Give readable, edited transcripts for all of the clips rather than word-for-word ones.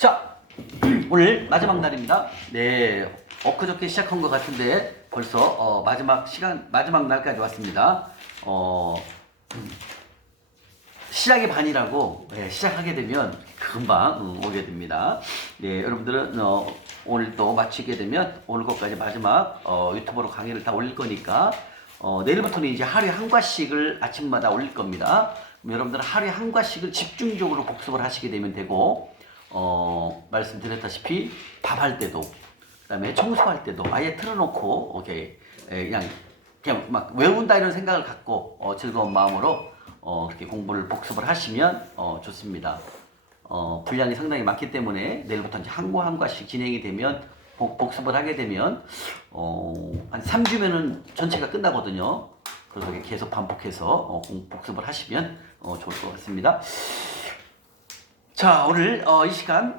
자, 오늘 마지막 날입니다. 네, 엊그저께 시작한 것 같은데 벌써 마지막 날까지 왔습니다. 시작이 반이라고 시작하게 되면 금방 오게 됩니다. 네, 여러분들은 오늘 또 마치게 되면 오늘 것까지 마지막 유튜브로 강의를 다 올릴 거니까 내일부터는 이제 하루에 한 과씩을 아침마다 올릴 겁니다. 그럼 여러분들은 하루에 한 과씩을 집중적으로 복습을 하시게 되면 되고 말씀드렸다시피 밥할 때도 그다음에 청소할 때도 아예 틀어놓고 그냥 막 외운다 이런 생각을 갖고 즐거운 마음으로 그렇게 공부를 복습을 하시면 좋습니다. 분량이 상당히 많기 때문에 내일부터 이제 한 과씩 진행이 되면 복습을 하게 되면 한 3주면은 전체가 끝나거든요. 그래서 계속 반복해서 복습을 하시면 좋을 것 같습니다. 자, 오늘 이 시간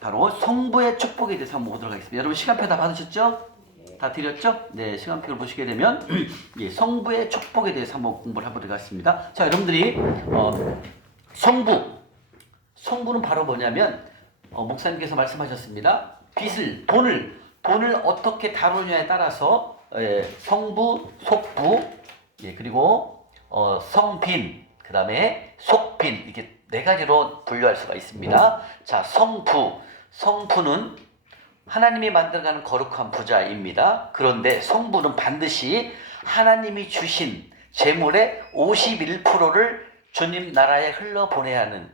바로 성부의 축복에 대해서 한번 보도록 하겠습니다. 여러분 시간표 다 받으셨죠? 다 드렸죠? 네, 시간표를 보시게 되면 예, 성부의 축복에 대해서 한번 공부를 해보도록 하겠습니다. 자, 여러분들이 성부는 바로 뭐냐면 목사님께서 말씀하셨습니다. 돈을 어떻게 다루냐에 따라서 성부, 속부, 그리고 성빈, 그 다음에 속빈 이렇게 네 가지로 분류할 수가 있습니다. 자, 성부는 하나님이 만들어가는 거룩한 부자입니다. 그런데 성부는 반드시 하나님이 주신 재물의 51%를 주님 나라에 흘러보내는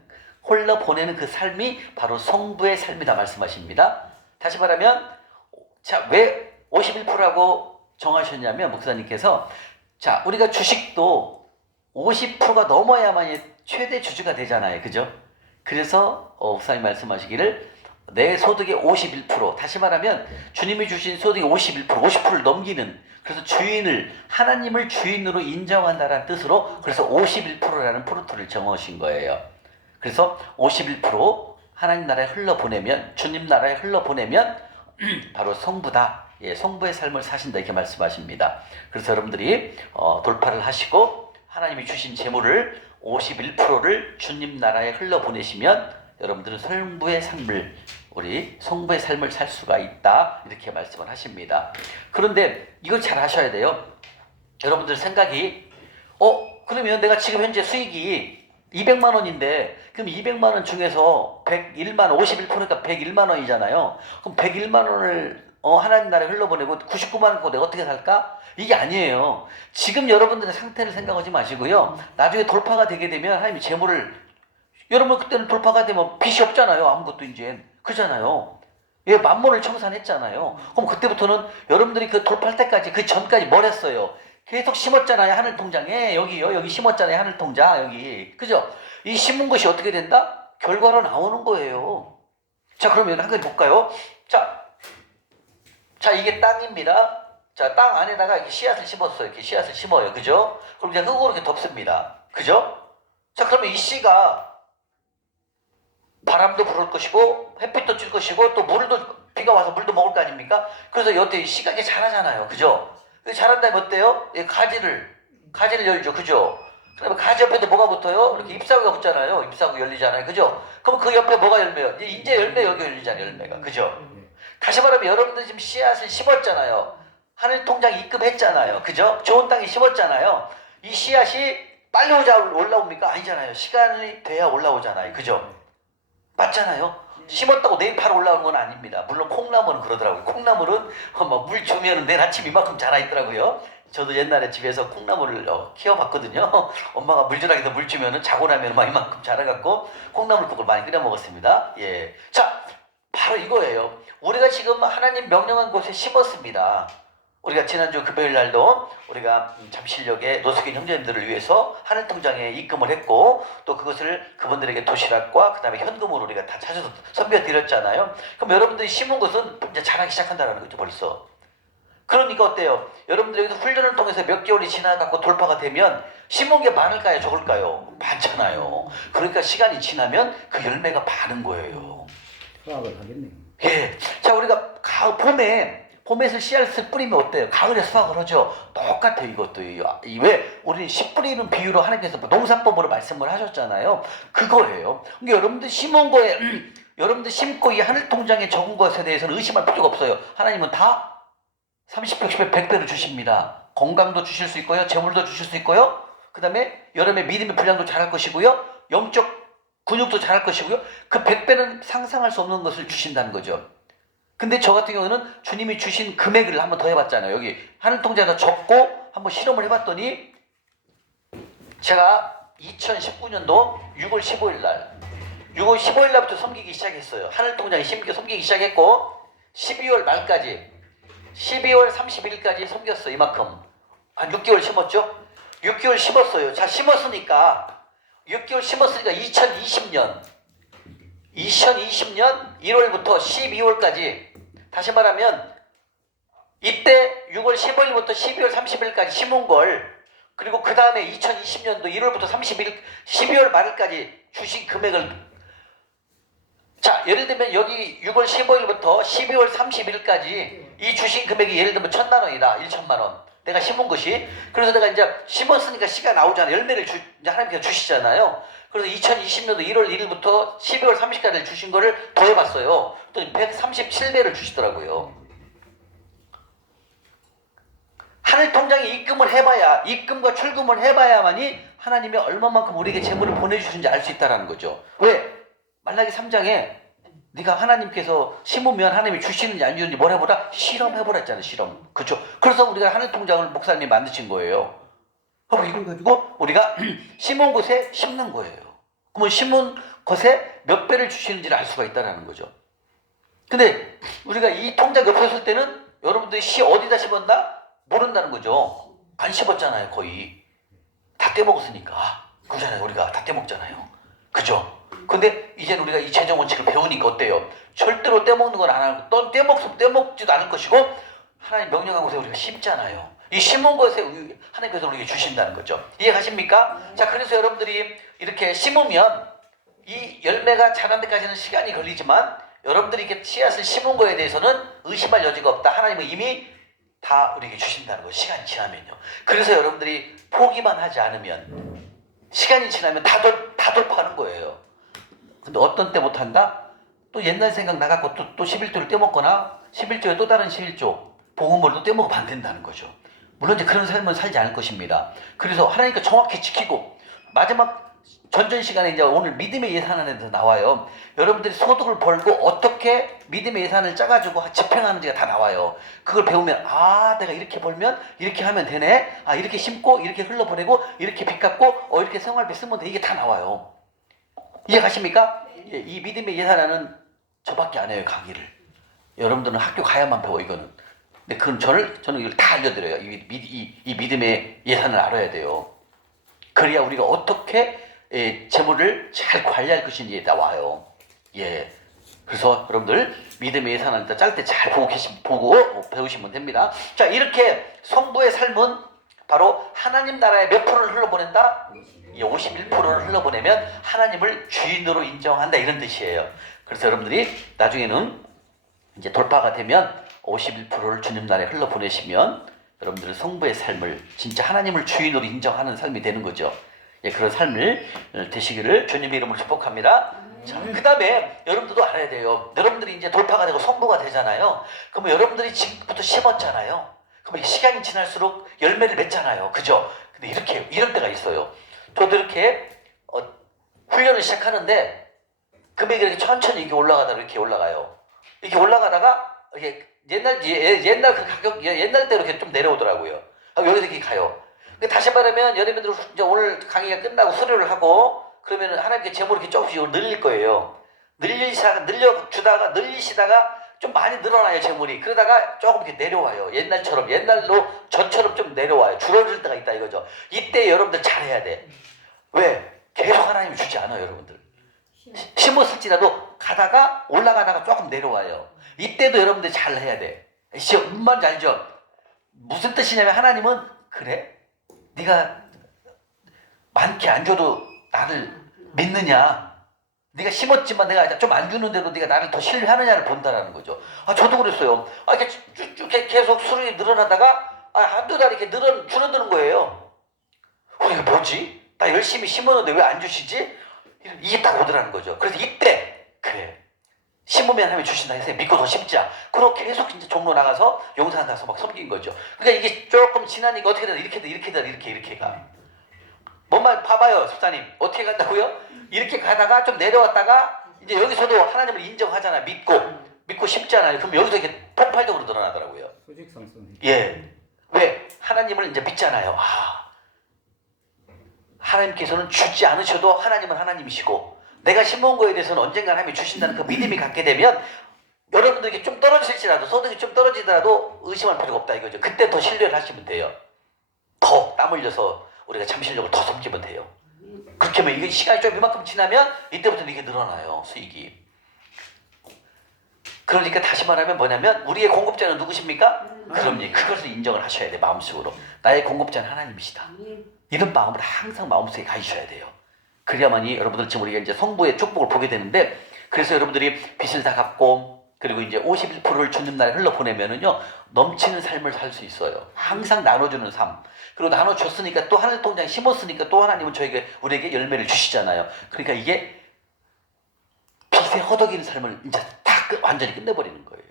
그 삶이 바로 성부의 삶이다 말씀하십니다. 다시 말하면 자, 왜 51%라고 정하셨냐면 목사님께서 자, 우리가 주식도 50%가 넘어야만 최대 주주가 되잖아요. 그죠? 그래서 목사님 말씀하시기를 내 소득의 51%, 다시 말하면 주님이 주신 소득의 50%를 넘기는, 그래서 하나님을 주인으로 인정한다는 뜻으로 그래서 51%라는 프로토를 정하신 거예요. 그래서 51% 하나님 나라에 흘러보내면, 주님 나라에 흘러보내면 바로 성부다. 예, 성부의 삶을 사신다 이렇게 말씀하십니다. 그래서 여러분들이 돌파를 하시고 하나님이 주신 재물을 51%를 주님 나라에 흘러보내시면 여러분들은 성부의 삶을 살 수가 있다 이렇게 말씀을 하십니다. 그런데 이걸 잘 하셔야 돼요. 여러분들 생각이 그러면 내가 지금 현재 수익이 200만 원인데 그럼 200만 원 중에서 101만 원, 51%니까 101만 원이잖아요. 그럼 101만 원을 하나님 나라에 흘러보내고 99만 원 갖고 내가 어떻게 살까? 이게 아니에요. 지금 여러분들의 상태를 생각하지 마시고요. 나중에 돌파가 되게 되면 하나님이 여러분 그때는 돌파가 되면 빚이 없잖아요. 아무것도 이제 그잖아요. 예, 만mon을 청산했잖아요. 그럼 그때부터는 여러분들이 그 돌파할 때까지 그 전까지 뭘 했어요? 계속 심었잖아요. 하늘통장에 여기 심었잖아요. 하늘통장 여기 그죠? 이 심은 것이 어떻게 된다? 결과로 나오는 거예요. 자, 그러면 한 가지 볼까요? 자, 이게 땅입니다. 자, 땅 안에다가 이렇게 씨앗을 심었어요. 이렇게 씨앗을 심어요. 그죠? 그럼 이제 흙으로 이렇게 덮습니다. 그죠? 자, 그러면 이 씨가 바람도 불을 것이고 햇빛도 칠 것이고 또 비가 와서 물도 먹을 거 아닙니까? 그래서 여태 이 씨가 이게 자라잖아요. 그죠? 자란 다음에 어때요? 가지를 열죠. 그죠? 그다음에 가지 옆에도 뭐가 붙어요? 이렇게 잎사귀가 붙잖아요. 잎사귀 열리잖아요. 그죠? 그럼 그 옆에 뭐가 열매요? 이제 열매 여기 열리잖아요. 열매가. 그죠? 다시 말하면 여러분들 지금 씨앗을 심었잖아요. 하늘통장 입금했잖아요. 그죠? 좋은 땅에 심었잖아요. 이 씨앗이 빨리 올라옵니까? 아니잖아요. 시간이 돼야 올라오잖아요. 그죠? 맞잖아요. 심었다고 내일 바로 올라오는 건 아닙니다. 물론 콩나물은 그러더라고요. 콩나물은 물 주면 내일 아침 이만큼 자라있더라고요. 저도 옛날에 집에서 콩나물을 키워봤거든요. 엄마가 물주락에서 물 주면은 자고 나면 막 이만큼 자라갖고 콩나물국을 많이 끓여 먹었습니다. 예. 자, 바로 이거예요. 우리가 지금 하나님 명령한 곳에 심었습니다. 우리가 지난주 금요일 날도 우리가 잠실역의 노숙인 형제님들을 위해서 하늘통장에 입금을 했고 또 그분들에게 도시락과 그 다음에 현금으로 우리가 다 찾아서 선별 드렸잖아요. 그럼 여러분들이 심은 것은 이제 자라기 시작한다는 거죠 벌써. 그러니까 어때요? 여러분들이 여기서 훈련을 통해서 몇 개월이 지나갖고 돌파가 되면 심은 게 많을까요 적을까요? 많잖아요. 그러니까 시간이 지나면 그 열매가 많은 거예요. 수확을 하겠네요. 예. 자, 우리가 봄에 봄에서 씨앗을 뿌리면 어때요? 가을에 수확을 하죠. 똑같아요, 이것도. 왜? 우리는 씨 뿌리는 비유로 하나님께서 농사법으로 말씀을 하셨잖아요. 그거예요. 그러니까 여러분들 심은 거에, 여러분들 심고 이 하늘 통장에 적은 것에 대해서는 의심할 필요가 없어요. 하나님은 다 30배, 60배, 100배로 주십니다. 건강도 주실 수 있고요. 재물도 주실 수 있고요. 그 다음에 여름에 믿음의 분량도 잘할 것이고요. 영적 근육도 잘할 것이고요. 그 100배는 상상할 수 없는 것을 주신다는 거죠. 근데 저 같은 경우는 주님이 주신 금액을 한번 더 해봤잖아요. 여기 하늘 통장에다 적고 한번 실험을 해봤더니 제가 2019년도 6월 15일 날 6월 15일 날부터 섬기기 시작했어요. 하늘 통장에 섬기기 시작했고 12월 말까지 12월 31일까지 섬겼어요. 이만큼 한 6개월 심었죠. 6개월 심었어요. 자, 심었으니까 6개월 심었으니까 2020년 1월부터 12월까지, 다시 말하면 이때 6월 15일부터 12월 30일까지 심은 걸, 그리고 그 다음에 2020년도 1월부터 30일 12월 말일까지 주신 금액을, 자, 예를 들면 여기 6월 15일부터 12월 30일까지 이 주신 금액이 예를 들면 1,000만 원이다. 1,000만 원. 내가 심은 것이. 그래서 내가 이제 심었으니까 씨가 나오잖아요. 열매를 이제 하나님께서 주시잖아요. 그래서 2020년도 1월 1일부터 12월 30일까지 주신 거를 더해봤어요. 또 137배를 주시더라고요. 하늘 통장에 입금을 해봐야, 입금과 출금을 해봐야만이 하나님이 얼마만큼 우리에게 재물을 보내주신지 알 수 있다는 거죠. 왜? 말라기 3장에 네가 하나님께서 심으면 하나님이 주시는지 안 주는지 뭘 해보라? 실험해보라 했잖아요. 실험. 그렇죠? 그래서 우리가 하늘 통장을 목사님이 만드신 거예요. 이걸 가지고 우리가 심은 곳에 심는 거예요. 그러면 심은 것에 몇 배를 주시는지를 알 수가 있다는 거죠. 근데 우리가 이 통장 옆에 설 때는 여러분들이 씨 어디다 심었나? 모른다는 거죠. 안 씹었잖아요. 거의 다 떼먹었으니까. 그러잖아요. 우리가 다 떼먹잖아요. 그죠? 근데 이제는 우리가 이 재정 원칙을 배우니까 어때요? 절대로 떼먹는 건 안 하고, 또 떼먹지도 않을 것이고, 하나님 명령한 곳에 우리가 심잖아요. 이 심은 것에 하나님께서 우리에게 주신다는 거죠. 이해가십니까? 자, 그래서 여러분들이 이렇게 심으면 이 열매가 자란 데까지는 시간이 걸리지만, 여러분들이 이렇게 씨앗을 심은 거에 대해서는 의심할 여지가 없다. 하나님은 이미 다 우리에게 주신다는 거예요. 시간이 지나면요. 그래서 여러분들이 포기만 하지 않으면 시간이 지나면 다 돌파하는 거예요. 근데 어떤 때 못한다? 또 옛날 생각 나갖고 또 11조를 떼먹거나 11조에 또 다른 11조 복음을 또 떼먹으면 안 된다는 거죠. 물론 이제 그런 삶은 살지 않을 것입니다. 그래서 하나님께 정확히 지키고, 마지막 전전 시간에 이제 오늘 믿음의 예산안에서 나와요. 여러분들이 소득을 벌고 어떻게 믿음의 예산을 짜가지고 집행하는지가 다 나와요. 그걸 배우면, 아, 내가 이렇게 벌면 이렇게 하면 되네. 아, 이렇게 심고 이렇게 흘러보내고 이렇게 빚 갚고 이렇게 생활비 쓰면 돼. 이게 다 나와요. 이해가십니까? 예, 이 믿음의 예산안은 저밖에 안 해요. 강의를. 여러분들은 학교 가야만 배워 이거는. 근데 그건 저는 이걸 다 알려드려요. 이 믿음의 예산을 알아야 돼요. 그래야 우리가 어떻게 재물을 잘 관리할 것인지에 나와요. 예. 그래서 여러분들 믿음의 예산을 짤 때 잘 보고 배우시면 됩니다. 자, 이렇게 성부의 삶은 바로 하나님 나라의 몇 프로를 흘러보낸다? 51%를 흘러보내면 하나님을 주인으로 인정한다, 이런 뜻이에요. 그래서 여러분들이 나중에는 이제 돌파가 되면 51%를 주님 나라에 흘러보내시면 여러분들은 성부의 삶을 진짜 하나님을 주인으로 인정하는 삶이 되는 거죠. 예, 그런 삶을 되시기를 주님의 이름으로 축복합니다. 자, 그 다음에 여러분들도 알아야 돼요. 여러분들이 이제 돌파가 되고 성부가 되잖아요. 그러면 여러분들이 지금부터 심었잖아요. 그러면 시간이 지날수록 열매를 맺잖아요. 그죠? 근데 이런 때가 있어요. 저도 이렇게 훈련을 시작하는데 금액이 이렇게 천천히 이렇게 올라가다가 이렇게 올라가요. 이렇게 올라가다가 이렇게 옛날 그 가격 옛날 대로 이렇게 좀 내려오더라고요. 여기서 이렇게 가요. 다시 말하면 예를 들어 이제 오늘 강의가 끝나고 수료를 하고 그러면 하나님께 재물을 이렇게 조금씩 늘릴 거예요. 늘리시다가 좀 많이 늘어나요, 재물이. 그러다가 조금 이렇게 내려와요. 옛날로 전처럼 좀 내려와요. 줄어들 때가 있다 이거죠. 이때 여러분들 잘해야 돼. 왜? 계속 하나님이 주지 않아요, 여러분들. 심었을지라도 올라가다가 조금 내려와요. 이때도 여러분들 잘 해야 돼. 무슨 말인지 알죠? 무슨 뜻이냐면 하나님은, 그래? 네가 많게 안 줘도 나를 믿느냐? 네가 심었지만 내가 좀 안 주는데도 네가 나를 더 신뢰하느냐를 본다라는 거죠. 저도 그랬어요. 이렇게 쭉쭉 계속 수준이 늘어나다가 한두 달 이렇게 줄어드는 거예요. 이게 뭐지? 나 열심히 심었는데 왜 안 주시지? 이게 딱 오더라는 거죠. 그래서 이때 그래. 심으면 하나님이 주신다 해서 믿고 더 심자. 그렇게 계속 이제 종로 나가서 용산 가서 막 섬긴 거죠. 그러니까 이게 조금 지나니까 어떻게 되나 이렇게 가. 뭔 말 봐봐요, 집사님. 어떻게 간다고요? 이렇게 가다가 좀 내려왔다가 이제 여기서도 하나님을 인정하잖아. 믿고 심잖아요. 그럼 여기서 이렇게 폭발적으로 늘어나더라고요. 수직상승. 예. 왜? 하나님을 이제 믿잖아요. 하나님께서는 주지 않으셔도 하나님은 하나님이시고 내가 심어온 거에 대해서는 언젠가 하나님이 주신다는 그 믿음이 갖게 되면 여러분들에게 좀 떨어질지라도 소득이 좀 떨어지더라도 의심할 필요가 없다 이거죠. 그때 더 신뢰를 하시면 돼요. 더 땀 흘려서 우리가 참 실력을 더 섬기면 돼요. 그렇게 하면 이게 시간이 좀 이만큼 지나면 이때부터는 이게 늘어나요. 수익이. 그러니까 다시 말하면 뭐냐면 우리의 공급자는 누구십니까? 그럼요. 그것을 인정을 하셔야 돼요. 마음속으로. 나의 공급자는 하나님이시다. 이런 마음을 항상 마음속에 가지셔야 돼요. 그래야만이 여러분들 지금 우리가 이제 성부의 축복을 보게 되는데 그래서 여러분들이 빚을 다 갚고 그리고 이제 51%를 주님 날에 흘러보내면은요 넘치는 삶을 살 수 있어요. 항상 나눠주는 삶. 그리고 나눠줬으니까 또 하나님 통장에 심었으니까 또 하나님은 우리에게 열매를 주시잖아요. 그러니까 이게 빚에 허덕이는 삶을 이제 다 완전히 끝내버리는 거예요.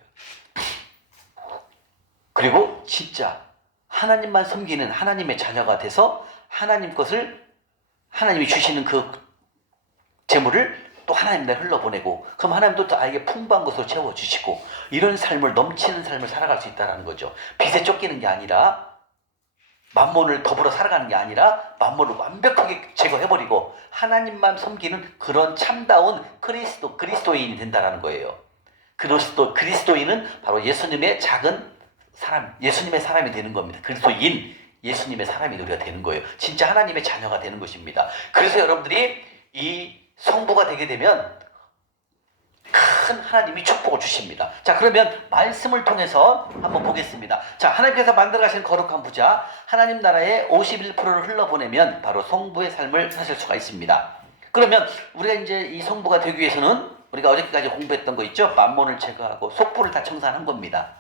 그리고 진짜 하나님만 섬기는 하나님의 자녀가 돼서 하나님 것을 하나님이 주시는 그 재물을 또 하나님 날 흘러보내고 그럼 하나님도 또 아이에게 풍부한 것으로 채워주시고 이런 삶을 넘치는 삶을 살아갈 수 있다는 거죠. 빚에 쫓기는 게 아니라 만몬을 더불어 살아가는 게 아니라 만몬을 완벽하게 제거해버리고 하나님만 섬기는 그런 참다운 그리스도인이 된다는 거예요. 그리스도인은 바로 예수님의 작은 사람, 예수님의 사람이 되는 겁니다. 그리스도인, 예수님의 사람이 우리가 되는 거예요. 진짜 하나님의 자녀가 되는 것입니다. 그래서 여러분들이 이 성부가 되게 되면 큰 하나님이 축복을 주십니다. 자, 그러면 말씀을 통해서 한번 보겠습니다. 자, 하나님께서 만들어 가신 거룩한 부자, 하나님 나라의 51%를 흘러보내면 바로 성부의 삶을 사실 수가 있습니다. 그러면 우리가 이제 이 성부가 되기 위해서는 우리가 어저께까지 공부했던 거 있죠? 만몬을 제거하고 속부를 다 청산한 겁니다.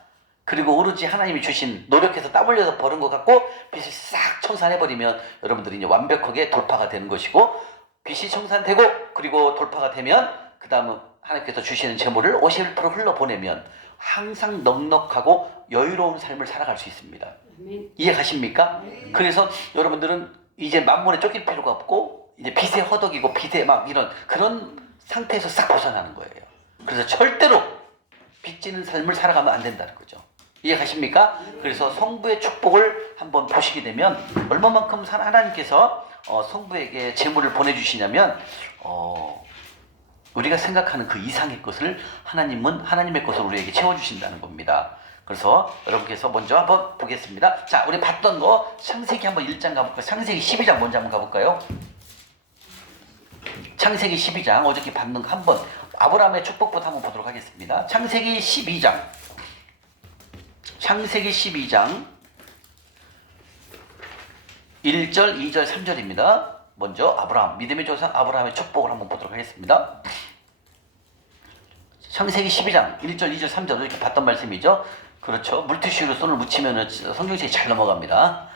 그리고 오로지 하나님이 주신 노력해서 땀 흘려서 버는 것 같고 빚을 싹 청산해버리면 여러분들이 이제 완벽하게 돌파가 되는 것이고 빚이 청산되고 그리고 돌파가 되면 그 다음은 하나님께서 주시는 재물을 51% 흘러보내면 항상 넉넉하고 여유로운 삶을 살아갈 수 있습니다. 이해 가십니까? 그래서 여러분들은 이제 만몬에 쫓길 필요가 없고 이제 빚에 허덕이고 빚에 막 이런 그런 상태에서 싹 벗어나는 거예요. 그래서 절대로 빚지는 삶을 살아가면 안 된다는 거죠. 이해 가십니까? 그래서 성부의 축복을 한번 보시게 되면 얼마만큼 하나님께서 성부에게 재물을 보내주시냐면 우리가 생각하는 그 이상의 것을 하나님은 하나님의 것을 우리에게 채워주신다는 겁니다. 그래서 여러분께서 먼저 한번 보겠습니다. 자, 우리 봤던 거 창세기 한번 1장 가볼까요? 창세기 12장 먼저 한번 가볼까요? 창세기 12장 어저께 봤는 거 한번 아브라함의 축복부터 한번 보도록 하겠습니다. 창세기 12장 1절, 2절, 3절입니다. 먼저 아브라함, 믿음의 조상 아브라함의 축복을 한번 보도록 하겠습니다. 창세기 12장 1절, 2절, 3절 이렇게 봤던 말씀이죠. 그렇죠. 물티슈로 손을 묻히면 성경책이 잘 넘어갑니다.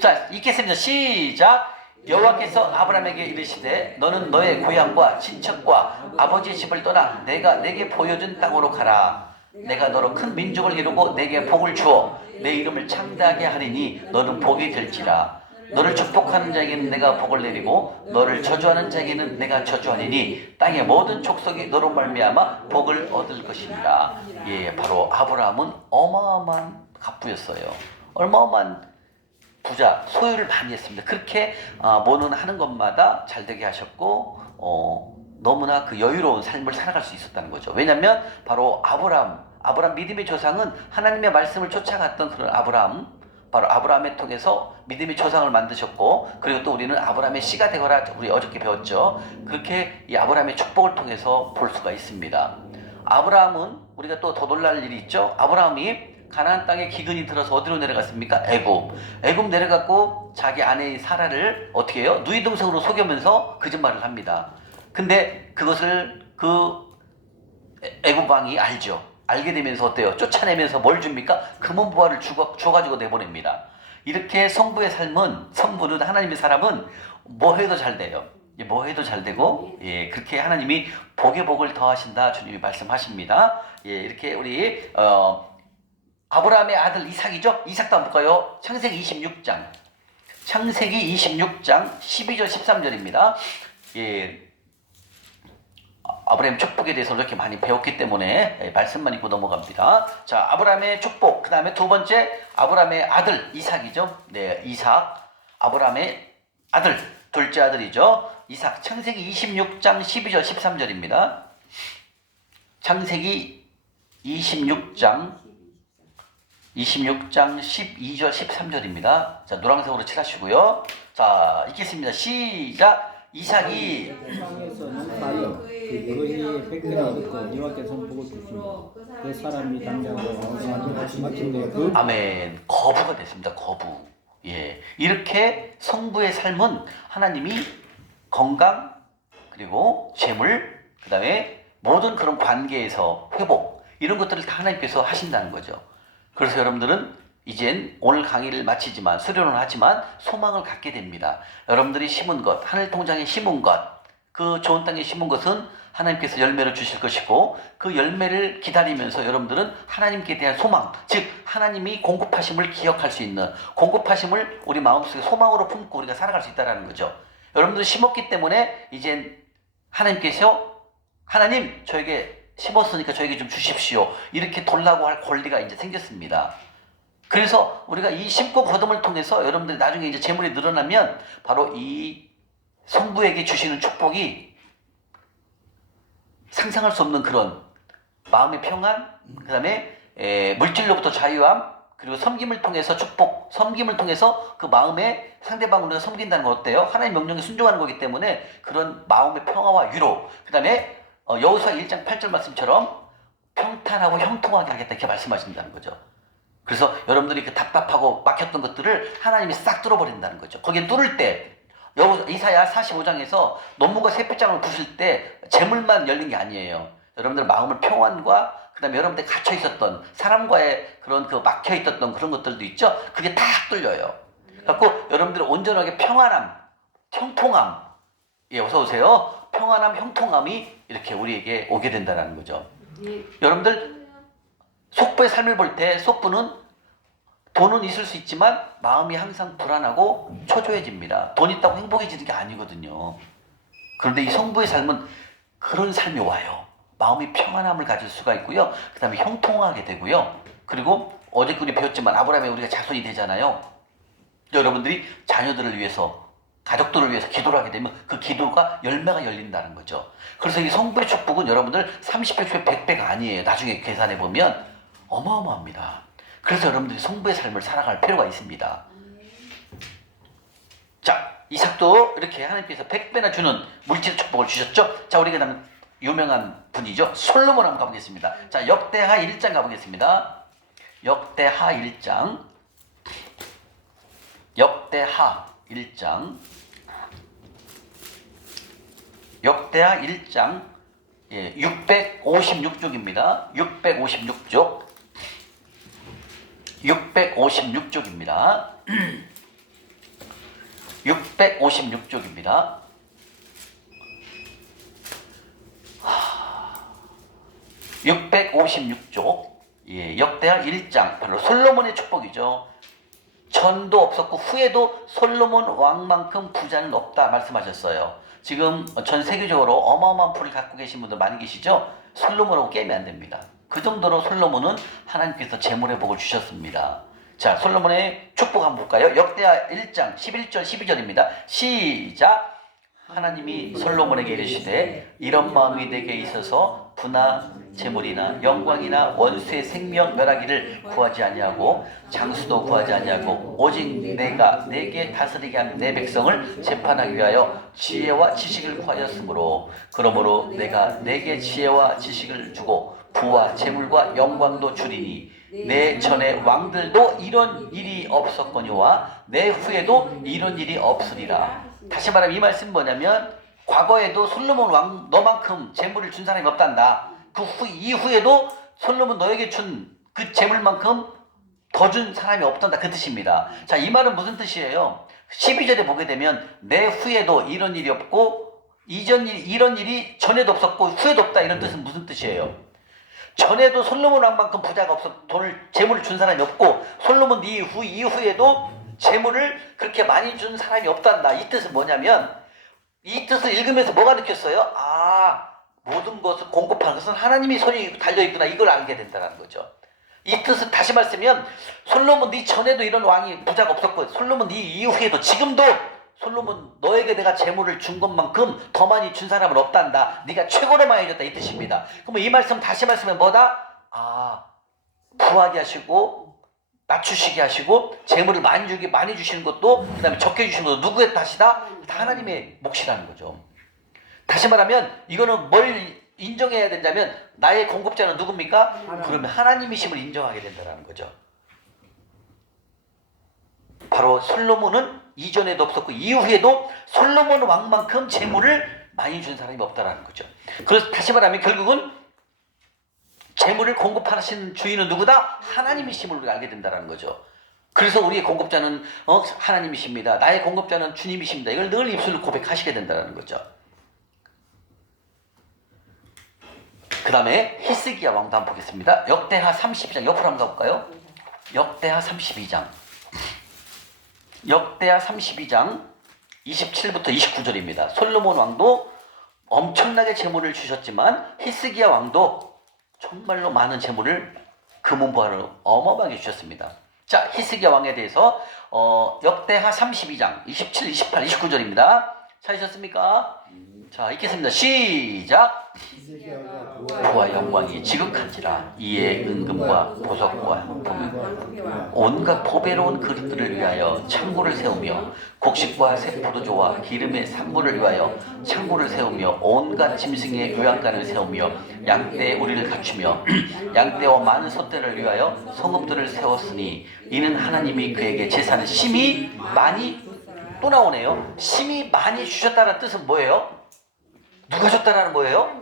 자, 읽겠습니다. 시작. 여호와께서 아브라함에게 이르시되 너는 너의 고향과 친척과 아버지의 집을 떠나 내가 내게 보여준 땅으로 가라. 내가 너로 큰 민족을 이루고 내게 복을 주어 내 이름을 창대하게 하리니 너는 복이 될지라. 너를 축복하는 자에게는 내가 복을 내리고 너를 저주하는 자에게는 내가 저주하리니 땅의 모든 족속이 너로 말미암아 복을 얻을 것이니라. 예, 바로 아브라함은 어마어마한 갑부였어요. 어마어마한 부자, 소유를 많이 했습니다. 그렇게 뭐는 하는 것마다 잘 되게 하셨고 너무나 그 여유로운 삶을 살아갈 수 있었다는 거죠. 왜냐하면 바로 아브라함 믿음의 조상은 하나님의 말씀을 쫓아갔던 그런 바로 아브라함을 통해서 믿음의 조상을 만드셨고 그리고 또 우리는 아브라함의 씨가 되거라 우리 어저께 배웠죠. 그렇게 이 아브라함의 축복을 통해서 볼 수가 있습니다. 아브라함은 우리가 또 더 놀랄 일이 있죠. 아브라함이 가나안 땅에 기근이 들어서 어디로 내려갔습니까? 애굽 내려갔고 자기 아내인 사라를 어떻게 해요? 누이 동생으로 속이면서 거짓말을 합니다. 근데 그것을 애굽 왕이 알죠. 알게 되면서 어때요? 쫓아내면서 뭘 줍니까? 금은보화를 줘가지고 내보냅니다. 이렇게 성부는 하나님의 사람은 뭐 해도 잘 돼요. 뭐 해도 잘 되고, 예, 그렇게 하나님이 복에 복을 더하신다 주님이 말씀하십니다. 예, 이렇게 우리 아브라함의 아들 이삭이죠. 이삭도 한번 볼까요? 창세기 26장 12절 13절입니다. 예, 아브라함 축복에 대해서 이렇게 많이 배웠기 때문에 말씀만 읽고 넘어갑니다. 자, 아브라함의 축복. 그 다음에 두 번째 아브라함의 아들 이삭이죠. 네, 이삭. 아브라함의 아들, 둘째 아들이죠. 이삭. 창세기 26장 12절 13절입니다. 창세기 26장 12절 13절입니다. 자, 노란색으로 칠하시고요. 자, 읽겠습니다. 시작. 이삭이 땅에서는 가요. 그 해에 백배나 얻고 여호와께서 복을 주시며 그 사람이 당장으로 왕성하게 마침내 그 아멘. 거부가 됐습니다. 거부. 예, 이렇게 성부의 삶은 하나님이 건강 그리고 재물 그다음에 모든 그런 관계에서 회복 이런 것들을 다 하나님께서 하신다는 거죠. 그래서 여러분들은 이젠 오늘 강의를 마치지만 수련을 하지만 소망을 갖게 됩니다. 여러분들이 심은 것, 하늘 통장에 심은 것, 그 좋은 땅에 심은 것은 하나님께서 열매를 주실 것이고 그 열매를 기다리면서 여러분들은 하나님께 대한 소망, 즉 하나님이 공급하심을 기억할 수 있는 공급하심을 우리 마음속에 소망으로 품고 우리가 살아갈 수 있다는 거죠. 여러분들이 심었기 때문에 이젠 하나님께서 하나님 저에게 심었으니까 저에게 좀 주십시오. 이렇게 돌라고 할 권리가 이제 생겼습니다. 그래서 우리가 이 심고 거둠을 통해서 여러분들이 나중에 이제 재물이 늘어나면 바로 이 성부에게 주시는 축복이 상상할 수 없는 그런 마음의 평안, 그 다음에 물질로부터 자유함, 그리고 섬김을 통해서 축복, 섬김을 통해서 그 마음에 상대방을 우리가 섬긴다는 건 어때요? 하나님의 명령에 순종하는 거기 때문에 그런 마음의 평화와 위로, 그 다음에 여호수아 1장 8절 말씀처럼 평탄하고 형통하게 하겠다 이렇게 말씀하신다는 거죠. 그래서 여러분들이 그 답답하고 막혔던 것들을 하나님이 싹 뚫어버린다는 거죠. 거기에 뚫을 때 이사야 45장에서 논문과 새표장을 부술 때 재물만 열린 게 아니에요. 여러분들 마음을 평안과 그 다음에 여러분들 갇혀 있었던 사람과의 그런 그 막혀 있었던 그런 것들도 있죠. 그게 다 뚫려요. 그래갖고 여러분들 온전하게 평안함, 형통함, 예, 어서 오세요. 평안함, 형통함이 이렇게 우리에게 오게 된다는 거죠. 여러분들 속부의 삶을 볼 때 속부는 돈은 있을 수 있지만 마음이 항상 불안하고 초조해집니다. 돈 있다고 행복해지는 게 아니거든요. 그런데 이 성부의 삶은 그런 삶이 와요. 마음이 평안함을 가질 수가 있고요. 그 다음에 형통하게 되고요. 그리고 어제 우리 배웠지만 아브라함의 우리가 자손이 되잖아요. 여러분들이 자녀들을 위해서 가족들을 위해서 기도를 하게 되면 그 기도가 열매가 열린다는 거죠. 그래서 이 성부의 축복은 여러분들 30배, 100배가 아니에요. 나중에 계산해 보면 어마어마합니다. 그래서 여러분들이 성부의 삶을 살아갈 필요가 있습니다. 자, 이삭도 이렇게 하나님께서 100배나 주는 물질 축복을 주셨죠. 자, 우리 그다음 유명한 분이죠. 솔로몬 한번 가보겠습니다. 자, 역대하 1장 가보겠습니다. 역대하 1장 역대하 1장 역대하 1장 예, 656쪽입니다. 656쪽 656쪽입니다. 656쪽입니다. 656쪽 예, 역대하 1장 바로 솔로몬의 축복이죠. 전도 없었고 후에도 솔로몬 왕만큼 부자는 없다 말씀하셨어요. 지금 전 세계적으로 어마어마한 부를 갖고 계신 분들 많이 계시죠? 솔로몬하고 게임이 안 됩니다. 그 정도로 솔로몬은 하나님께서 재물의 복을 주셨습니다. 자, 솔로몬의 축복 한번 볼까요? 역대하 1장 11절 12절입니다. 시작! 하나님이 솔로몬에게 이르시되 이런 마음이 내게 있어서 부나 재물이나 영광이나 원수의 생명 멸하기를 구하지 아니하고 장수도 구하지 아니하고 오직 내가 내게 다스리게 한 내 백성을 재판하기 위하여 지혜와 지식을 구하였으므로 그러므로 내가 내게 지혜와 지식을 주고 부와 재물과 영광도 주리니 내 전에 왕들도 이런 일이 없었거니와 내 후에도 이런 일이 없으리라. 다시 말하면 이 말씀은 뭐냐면 과거에도 솔로몬 왕 너만큼 재물을 준 사람이 없단다. 이후에도 솔로몬 너에게 준 그 재물만큼 더 준 사람이 없단다. 그 뜻입니다. 자, 이 말은 무슨 뜻이에요? 12절에 보게 되면 내 후에도 이런 일이 없고 이런 일이 전에도 없었고 후에도 없다. 이런 뜻은 무슨 뜻이에요? 전에도 솔로몬 왕만큼 부자가 없어 재물을 준 사람이 없고 솔로몬 이후에도 재물을 그렇게 많이 준 사람이 없단다. 이 뜻은 뭐냐면 이 뜻을 읽으면서 뭐가 느꼈어요? 모든 것을 공급하는 것은 하나님이 손이 달려있구나. 이걸 알게 된다는 거죠. 이 뜻은 다시 말씀하면 솔로몬 네 전에도 이런 왕이 부자가 없었고 솔로몬 네 이후에도 지금도 솔로몬 너에게 내가 재물을 준 것만큼 더 많이 준 사람은 없단다. 네가 최고로 많이 줬다. 이 뜻입니다. 그러면 이 말씀 다시 말씀하면 뭐다? 부하게 하시고 낮추시게 하시고 재물을 많이 주시는 것도 그 다음에 적게 주시는 것도 누구의 탓이다? 다 하나님의 몫이라는 거죠. 다시 말하면 이거는 뭘 인정해야 된다면 나의 공급자는 누굽니까? 그러면 하나님이심을 인정하게 된다는 거죠. 바로 솔로몬은 이전에도 없었고 이후에도 솔로몬 왕만큼 재물을 많이 준 사람이 없다라는 거죠. 그래서 다시 말하면 결국은 재물을 공급하시는 주인은 누구다? 하나님이심을 우리가 알게 된다는 거죠. 그래서 우리의 공급자는 하나님이십니다. 나의 공급자는 주님이십니다. 이걸 늘 입술로 고백하시게 된다는 거죠. 그 다음에 히스기야 왕도 한번 보겠습니다. 역대하 32장 옆으로 한번 가볼까요? 역대하 32장 27부터 29절입니다. 솔로몬 왕도 엄청나게 재물을 주셨지만 히스기야 왕도 정말로 많은 재물을 금은보화를 어마어마하게 주셨습니다. 자, 히스기야 왕에 대해서 역대하 32장 27, 28, 29절입니다. 찾으셨습니까? 자, 읽겠습니다. 시작! 보와 영광이 지극한지라 이에 은금과 보석과 황금과 온갖 보배로운 그릇들을 위하여 창고를 세우며 곡식과 세포도주와 기름의 산물을 위하여 창고를 세우며 온갖 짐승의 요양간을 세우며 양떼의 우리를 갖추며 양떼와 많은 소떼를 위하여 성읍들을 세웠으니 이는 하나님이 그에게 재산을 심히 많이 또 나오네요. 심히 많이 주셨다는 뜻은 뭐예요? 누가 줬다라는 거예요?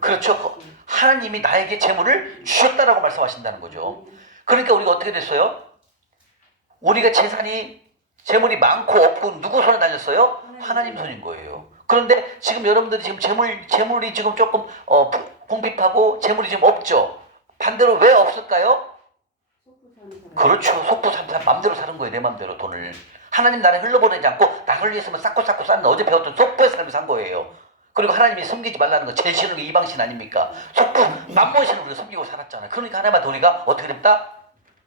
그렇죠. 하나님이 나에게 재물을 주셨다라고 말씀하신다는 거죠. 그러니까 우리가 어떻게 됐어요? 우리가 재물이 많고 없고 누구 손에 달렸어요? 하나님 손인 거예요. 그런데 지금 여러분들이 지금 재물이 지금 조금 궁핍하고 재물이 지금 없죠. 반대로 왜 없을까요? 그렇죠. 속고 사는 사람 맘대로 사는 거예요. 내 맘대로 돈을. 하나님 나를 흘러보내지 않고 나 흘리했으면 쌓고 쌓는 어제 배웠던 속부의 삶을 산 거예요. 그리고 하나님이 섬기지 말라는 거 제일 싫은 게 이방신 아닙니까? 속부 맘모신을 우리가 섬기고 살았잖아요. 그러니까 하나님한테 우리가 어떻게 됐다?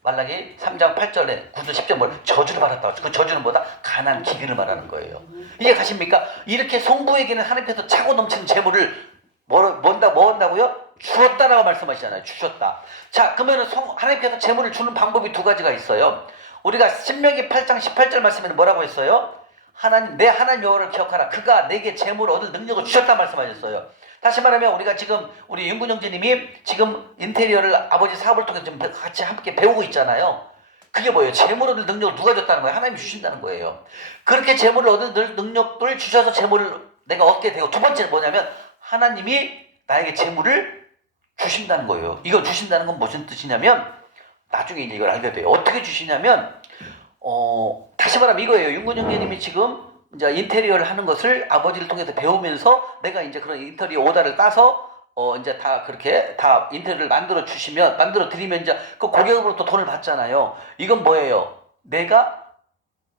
말라기 3장 8절에 9절 10절 뭘 저주를 받았다고. 그 저주는 뭐다? 가난 기근을 말하는 거예요. 이해 가십니까? 이렇게 성부에게는 하나님께서 차고 넘치는 재물을 뭐 한다고요? 주었다라고 말씀하시잖아요. 주셨다. 자, 그러면 하나님께서 재물을 주는 방법이 두 가지가 있어요. 우리가 신명기 8장 18절 말씀에는 뭐라고 했어요? 내 하나님 여호와를 기억하라. 그가 내게 재물을 얻을 능력을 주셨다 말씀하셨어요. 다시 말하면 우리가 지금 우리 윤군 형제님이 지금 인테리어를 아버지 사업을 통해서 좀 같이 함께 배우고 있잖아요. 그게 뭐예요? 재물을 얻을 능력을 누가 줬다는 거예요? 하나님이 주신다는 거예요. 그렇게 재물을 얻을 능력을 주셔서 재물을 내가 얻게 되고, 두 번째는 뭐냐면 하나님이 나에게 재물을 주신다는 거예요. 이거 주신다는 건 무슨 뜻이냐면 나중에 이제 이걸 알게 돼요. 어떻게 주시냐면 다시 말하면 이거예요. 윤군 형제님이 지금 이제 인테리어를 하는 것을 아버지를 통해서 배우면서 내가 이제 그런 인테리어 오다를 따서 이제 다 그렇게 다 인테리어를 만들어 드리면 이제 그 고객으로부터 돈을 받잖아요. 이건 뭐예요? 내가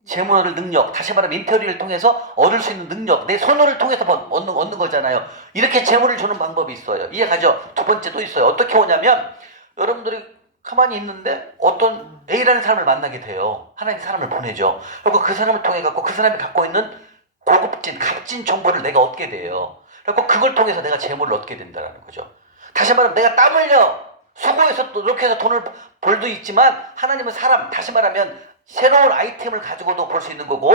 재물 얻을 능력, 다시 말하면 인테리어를 통해서 얻을 수 있는 능력, 내 손을 통해서 얻는 거잖아요. 이렇게 재물을 주는 방법이 있어요. 이해가죠? 두 번째 또 있어요. 어떻게 오냐면 여러분들이 가만히 있는데 어떤 A라는 사람을 만나게 돼요. 하나님 사람을 보내죠. 그리고 그 사람을 통해 갖고 그 사람이 갖고 있는 값진 정보를 내가 얻게 돼요. 그리고 그걸 통해서 내가 재물을 얻게 된다는 거죠. 다시 말하면 내가 땀 흘려 수고해서 또 이렇게 해서 돈을 벌도 있지만 하나님은 다시 말하면 새로운 아이템을 가지고도 볼 수 있는 거고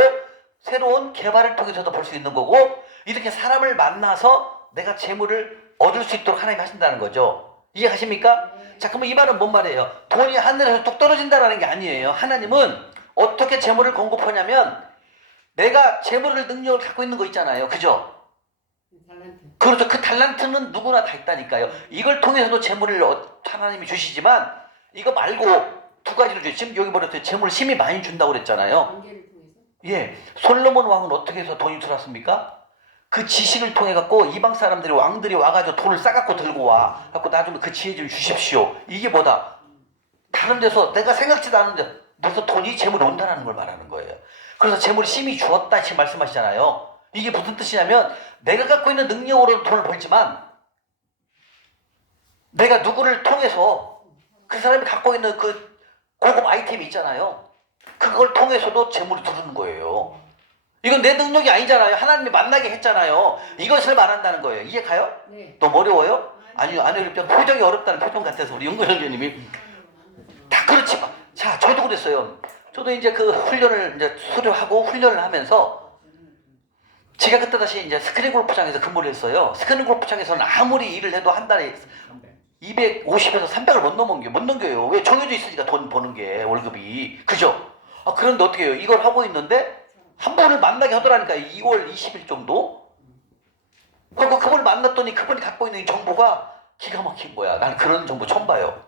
새로운 개발을 통해서도 볼 수 있는 거고 이렇게 사람을 만나서 내가 재물을 얻을 수 있도록 하나님이 하신다는 거죠. 이해하십니까? 자, 그러면 이 말은 뭔 말이에요? 돈이 하늘에서 뚝 떨어진다는 게 아니에요. 하나님은 어떻게 재물을 공급하냐면 내가 재물을 능력을 갖고 있는 거 있잖아요. 그죠? 그렇죠. 그 달란트는 누구나 다 있다니까요. 이걸 통해서도 재물을 하나님이 주시지만 이거 말고 두 가지로 줘요. 지금 여기 보냈더니 재물 힘이 많이 준다고 그랬잖아요. 관계를 통해서. 예, 솔로몬 왕은 어떻게 해서 돈이 들어왔습니까? 그 지식을 통해 갖고 이방 사람들이 왕들이 와가지고 돈을 싸갖고 들고 와. 갖고 나중에 그 지혜 좀 주십시오. 이게 뭐다? 다른 데서 내가 생각지도 않은데 무슨 돈이 재물이 온다는 걸 말하는 거예요. 그래서 재물이 힘이 주었다 지금 말씀하시잖아요. 이게 무슨 뜻이냐면 내가 갖고 있는 능력으로 돈을 벌지만 내가 누구를 통해서 그 사람이 갖고 있는 그 고급 아이템이 있잖아요. 그걸 통해서도 재물이 들어오는 거예요. 이건 내 능력이 아니잖아요. 하나님이 만나게 했잖아요. 이것을 말한다는 거예요. 이해 가요? 네. 너무 어려워요? 아니요, 안 어렵죠. 표정이 어렵다는 표정 같아서 우리 윤건 형님이 다 그렇지만 자, 저도 그랬어요. 저도 이제 그 훈련을 이제 수료하고 훈련을 하면서 제가 그때 다시 이제 스크린 골프장에서 근무를 했어요. 스크린 골프장에서는 아무리 일을 해도 한 달에 250에서 300을 못 넘겨요. 왜? 정해져 있으니까 돈 버는 게 월급이. 그죠? 아, 그런데 어떻게 해요? 이걸 하고 있는데 한 번을 만나게 하더라니까요. 2월 20일 정도? 그리고 그분을 만났더니 그분이 갖고 있는 이 정보가 기가 막힌 거야. 난 그런 정보 처음 봐요.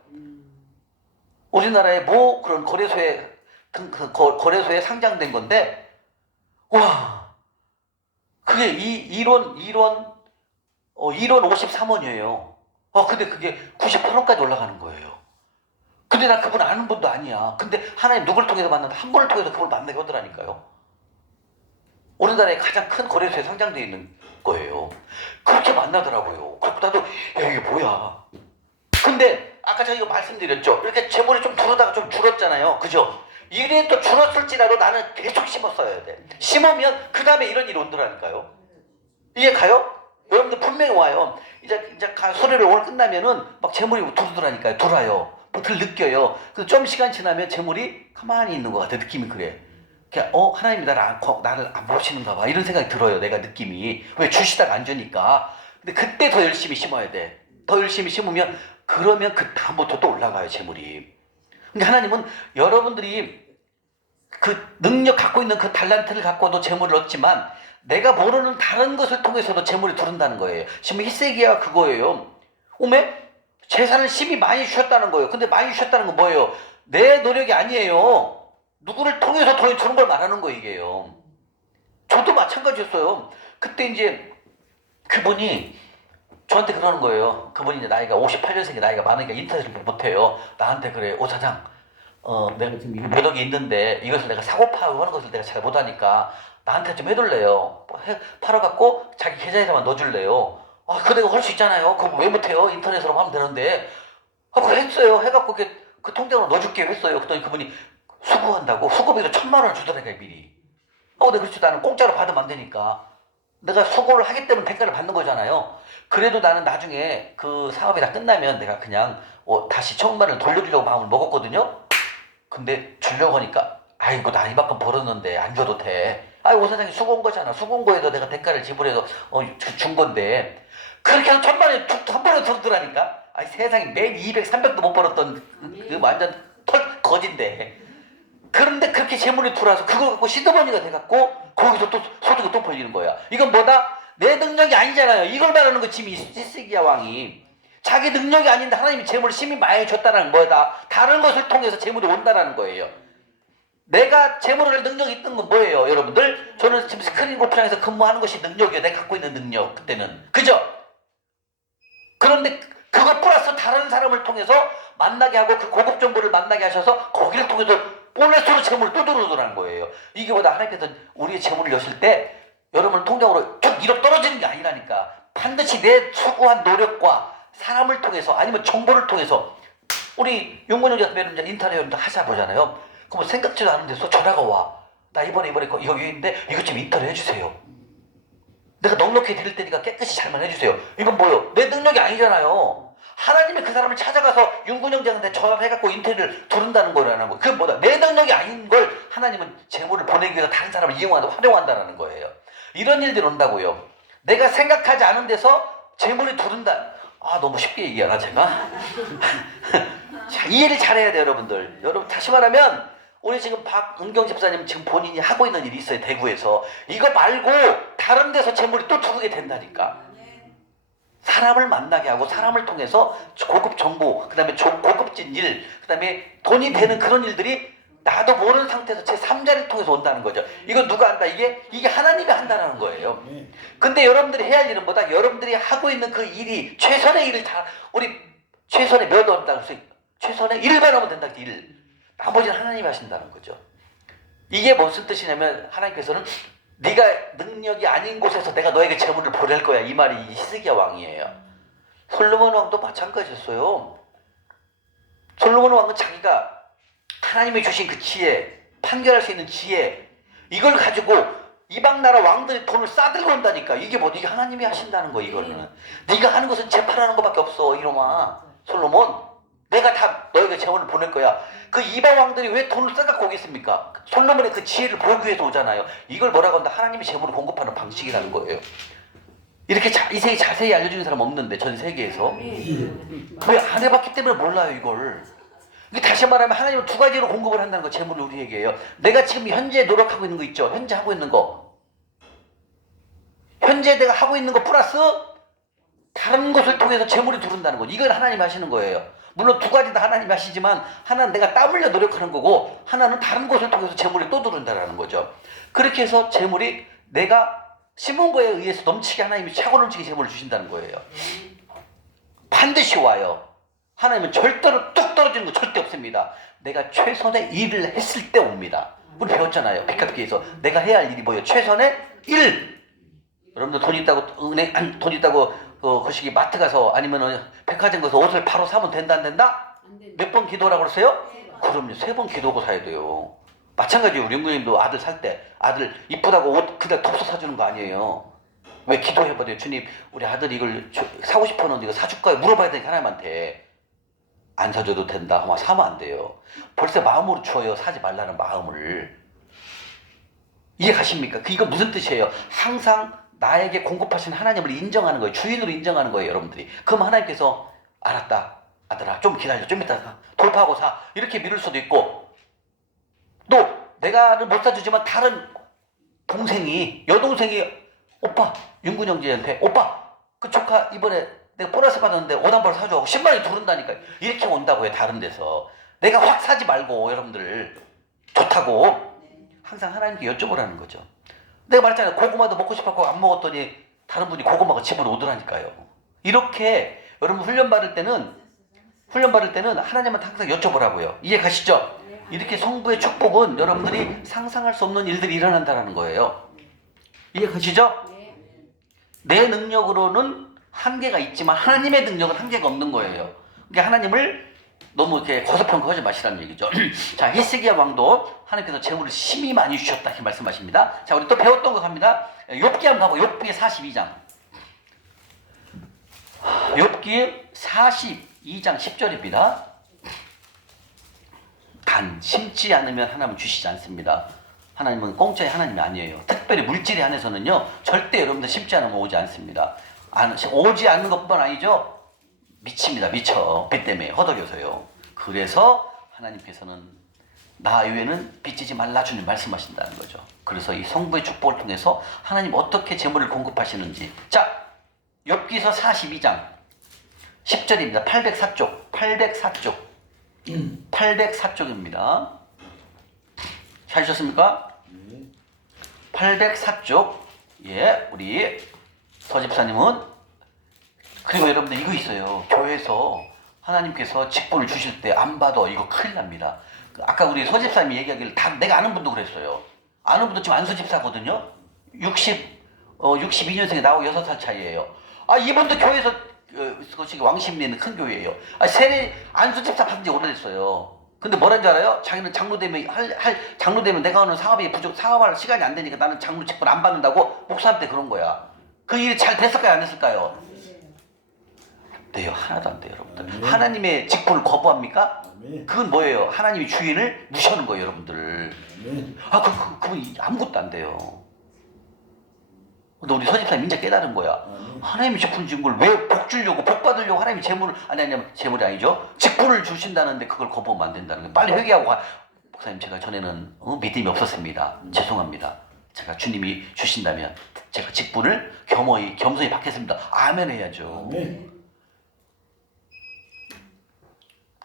우리나라의 뭐 그런 거래소에 상장된 건데, 와, 그게 1원 53원이에요. 근데 그게 98원까지 올라가는 거예요. 근데 나 그분 아는 분도 아니야. 근데 하나님 누굴 통해서 만났는데 한 분을 통해서 그걸 만나게 하더라니까요. 우리나라의 가장 큰 거래소에 상장되어 있는 거예요. 그렇게 만나더라고요. 그래서 나도 야, 이게 뭐야. 근데 아까 제가 이거 말씀드렸죠. 이렇게 재물이 좀 들어다가 좀 줄었잖아요. 그죠? 이래 또 줄었을지라도 나는 계속 심었어야 돼. 심으면 그 다음에 이런 일이 온더라니까요. 이해 가요? 여러분들 분명히 와요. 이제 소리를 오늘 끝나면은 막 재물이 들어오더라니까요. 돌아요. 들 느껴요. 그래서 좀 시간 지나면 재물이 가만히 있는 것 같아. 느낌이 그래. 그냥 하나님이 나를 안 보시는가 봐. 이런 생각이 들어요. 내가 느낌이. 왜? 주시다가 안 주니까. 근데 그때 더 열심히 심어야 돼. 더 열심히 심으면 그러면 그 다음부터 또 올라가요. 재물이. 근데 하나님은 여러분들이 그 능력 갖고 있는 그 달란트를 갖고도 재물을 얻지만 내가 모르는 다른 것을 통해서도 재물이 들어온다는 거예요. 지금 히스기야가 그거예요. 오메? 재산을 심히 많이 주셨다는 거예요. 근데 많이 주셨다는 건 뭐예요? 내 노력이 아니에요. 누구를 통해서 돈이 주는 걸 말하는 거 이게요. 저도 마찬가지였어요. 그때 이제 그분이 저한테 그러는 거예요. 그분이 이제 나이가 58년생이 나이가 많으니까 인터넷을 못해요. 나한테 그래, 오 사장, 내가 지금 몇 억이 있는데 이것을 내가 사고 파고 하는 것을 내가 잘 못하니까 나한테 좀 해둘래요. 팔아갖고 자기 계좌에다만 넣어줄래요. 그거 내가 할 수 있잖아요. 그거 왜 못해요? 인터넷으로 하면 되는데. 그거 했어요. 해갖고 그 통장으로 넣어줄게요 했어요. 그랬더니 그분이 수고한다고 수고비로 1,000만 원을 주더라고요 미리. 근데 그렇지 나는 공짜로 받으면 안 되니까. 내가 수고를 하기 때문에 대가를 받는 거잖아요. 그래도 나는 나중에 그 사업이 다 끝나면 내가 그냥 다시 1,000만 원을 돌려주려고 마음을 먹었거든요. 근데 주려고 하니까 아이고 나 이만큼 벌었는데 안 줘도 돼. 오 사장님 수고한 거잖아. 수고한 거에도 내가 대가를 지불해서 준 건데. 그렇게 해서 1,000만 원이 한 번에 들더라니까. 세상에 매일 200, 300도 못 벌었던 그 완전 털 거진데. 그런데 그렇게 재물이 들어와서 그걸 갖고 시드머니가 돼갖고 거기서 또 소득이 또 벌리는 거야. 이건 뭐다? 내 능력이 아니잖아요. 이걸 말하는 거 지금 히스기야 왕이. 자기 능력이 아닌데 하나님이 재물을 심히 많이 줬다는 뭐다? 다른 것을 통해서 재물이 온다라는 거예요. 내가 재물을 능력이 있는 건 뭐예요 여러분들? 저는 지금 스크린 골프장에서 근무하는 것이 능력이에요. 내가 갖고 있는 능력 그때는. 그죠? 그런데 그것 플러스 다른 사람을 통해서 만나게 하고 그 고급 정보를 만나게 하셔서 거기를 통해서 보너스로 재물을 또 들어오더라는 거예요. 이게 뭐다? 하나님께서 우리의 재물을 여실 때 여러분 통장으로 쭉 밀어 떨어지는 게 아니라니까. 반드시 내 수고한 노력과 사람을 통해서 아니면 정보를 통해서 우리 용건영 같은 매는 인터넷 하자 보잖아요. 그럼 생각지도 않은 데서 전화가 와. 나 이번에 이거 있는데 이거 좀 인터넷 해주세요. 내가 넉넉히 드릴 테니까 깨끗이 잘만 해주세요. 이건 뭐예요? 내 능력이 아니잖아요. 하나님이 그 사람을 찾아가서 윤군영장한테 전화해갖고 인터넷을 두른다는 거라는 거. 그건 뭐다? 내 능력이 아닌 걸 하나님은 재물을 보내기 위해서 다른 사람을 활용한다는 거예요. 이런 일들이 온다고요. 내가 생각하지 않은 데서 재물이 두른다. 너무 쉽게 얘기하나 제가? 자, 이해를 잘해야 돼요 여러분들. 여러분 다시 말하면 우리 지금 박은경 집사님 지금 본인이 하고 있는 일이 있어요 대구에서. 이거 말고 다른 데서 재물이 또 들어오게 된다니까. 사람을 만나게 하고 사람을 통해서 고급 정보, 그 다음에 고급진 일, 그 다음에 돈이 되는 그런 일들이 나도 모르는 상태에서 제 3자를 통해서 온다는 거죠. 이거 누가 한다? 이게 하나님이 한다는 거예요. 근데 여러분들이 해야 할 일은 뭐다? 여러분들이 하고 있는 그 일이 최선의 일을 다, 우리 최선의 몇 원다 그래서 최선의 1만 하면 된다. 1. 나머지는 하나님이 하신다는 거죠. 이게 무슨 뜻이냐면 하나님께서는 네가 능력이 아닌 곳에서 내가 너에게 재물을 보낼 거야. 이 말이 히스기야 왕이에요. 솔로몬 왕도 마찬가지였어요. 솔로몬 왕은 자기가 하나님이 주신 그 지혜, 판결할 수 있는 지혜, 이걸 가지고 이방 나라 왕들이 돈을 싸들고 온다니까. 이게 뭐 네가 하나님이 하신다는 거. 이거는 네가 하는 것은 재판하는 것밖에 없어. 이놈아 솔로몬, 내가 다 너에게 재물을 보낼 거야. 그 이방 왕들이 왜 돈을 싸갖고 오겠습니까? 솔로몬의 그 지혜를 보기 위해서 오잖아요. 이걸 뭐라고 한다? 하나님이 재물을 공급하는 방식이라는 거예요. 이렇게 이세히 자세히 알려주는 사람 없는데 전 세계에서. 왜 안 해봤기 때문에 몰라요 이걸. 이게 다시 말하면 하나님은 두 가지로 공급을 한다는 거. 재물을 우리에게요. 내가 지금 현재 노력하고 있는 거 있죠. 현재 하고 있는 거. 현재 내가 하고 있는 거 플러스 다른 것을 통해서 재물이 들어온다는 거. 이걸 하나님이 하시는 거예요. 물론 두 가지 다 하나님이 하시지만 하나는 내가 땀 흘려 노력하는 거고 하나는 다른 것을 통해서 재물이 또 들어온다는 거죠. 그렇게 해서 재물이 내가 심은 거에 의해서 넘치게 하나님이 차고 넘치게 재물을 주신다는 거예요. 반드시 와요. 하나님은 절대로 뚝 떨어지는 거 절대 없습니다. 내가 최선의 일을 했을 때 옵니다. 우리 배웠잖아요. 빚갚기에서 내가 해야 할 일이 뭐예요? 최선의 일. 여러분들 돈 있다고 은행 돈 있다고 거시기 마트 가서 아니면은 백화점 가서 옷을 바로 사면 된다 안 된다? 몇 번 기도하라고 그랬어요? 그럼요. 3번 기도하고 사야 돼요. 마찬가지예요. 우리 윤구님도 아들 살 때 아들 이쁘다고 옷 그냥 덥서 사주는 거 아니에요. 왜 기도해봐요. 주님 우리 아들이 이걸 사고 싶었는데 이거 사줄까요? 물어봐야 되니까 하나님한테. 안 사줘도 된다 하면 사면 안 돼요. 벌써 마음으로 줘요. 사지 말라는 마음을. 이해 가십니까? 이거 무슨 뜻이에요? 항상 나에게 공급하신 하나님을 인정하는 거예요. 주인으로 인정하는 거예요. 여러분들이. 그럼 하나님께서 알았다 아들아 좀 기다려 좀 이따 돌파하고 사 이렇게 미룰 수도 있고, 또 내가는 못 사주지만 다른 동생이 여동생이 오빠 윤근 형제한테 오빠 그 조카 이번에 내가 보너스 받았는데 옷 한 벌 사줘 하고 10만 원이 두른다니까. 이렇게 온다고요. 다른 데서. 내가 확 사지 말고 여러분들 좋다고 항상 하나님께 여쭤보라는 거죠. 내가 말했잖아요. 고구마도 먹고 싶었고 안 먹었더니 다른 분이 고구마가 집으로 오더라니까요. 이렇게 여러분 훈련 받을 때는 하나님한테 항상 여쭤보라고요. 이해 가시죠? 이렇게 성부의 축복은 여러분들이 상상할 수 없는 일들이 일어난다는 거예요. 이해 가시죠? 내 능력으로는 한계가 있지만 하나님의 능력은 한계가 없는 거예요. 그러니까 하나님을 너무 이렇게 거스평가하지 마시라는 얘기죠. 자, 히스기야 왕도 하나님께서 재물을 심히 많이 주셨다 이렇게 말씀하십니다. 자, 우리 또 배웠던 거 갑니다. 욥기 한번 가보. 욥기 42장. 욥기 42장 10절입니다. 단 심지 않으면 하나님은 주시지 않습니다. 하나님은 공짜의 하나님이 아니에요. 특별히 물질에 한해서는요 절대 여러분들 심지 않으면 오지 않습니다. 오지 않는 것뿐만 아니죠. 미칩니다. 미쳐. 빚 때문에 허덕여서요. 그래서 하나님께서는 나 외에는 빚지지 말라 주님 말씀하신다는 거죠. 그래서 이 성부의 축복을 통해서 하나님 어떻게 재물을 공급하시는지. 자, 욥기서 42장 10절입니다. 804쪽 804쪽입니다. 찾으셨습니까? 804쪽. 예, 우리 서집사님은. 그리고 여러분들 이거 있어요. 교회에서 하나님께서 직분을 주실 때 안 받아 이거 큰일 납니다. 아까 우리 서집사님이 얘기하기를 다 내가 아는 분도 그랬어요. 아는 분도 지금 안수집사거든요. 62년생에 나하고 6살 차이예요. 아, 이분도 교회에서 왕십리에 있는 큰 교회예요. 아, 세례 안수집사 받은 지 오래됐어요. 근데 뭐라는 줄 알아요? 자기는 장로 되면 장로 되면 내가 하는 사업이 사업할 시간이 안 되니까 나는 장로 직분 안 받는다고 목사한테 그런 거야. 그 일이 잘 됐을까요? 안 됐을까요? 안 돼요. 하나도 안 돼요, 여러분들. 하나님의 직분을 거부합니까? 그건 뭐예요? 하나님의 주인을 무시하는 거예요, 여러분들. 그분 아무것도 안 돼요. 근데 우리 서집사님 이제 깨달은 거야. 하나님이 직분 준 걸 왜 복 주려고 복 받으려고 하나님이 재물이 아니죠. 직분을 주신다는데 그걸 거부하면 안 된다는 거예요. 빨리 회개하고 목사님 제가 전에는 믿음이 없었습니다. 죄송합니다. 제가 주님이 주신다면 제가 직분을 겸손히 받겠습니다. 아멘 해야죠. 네.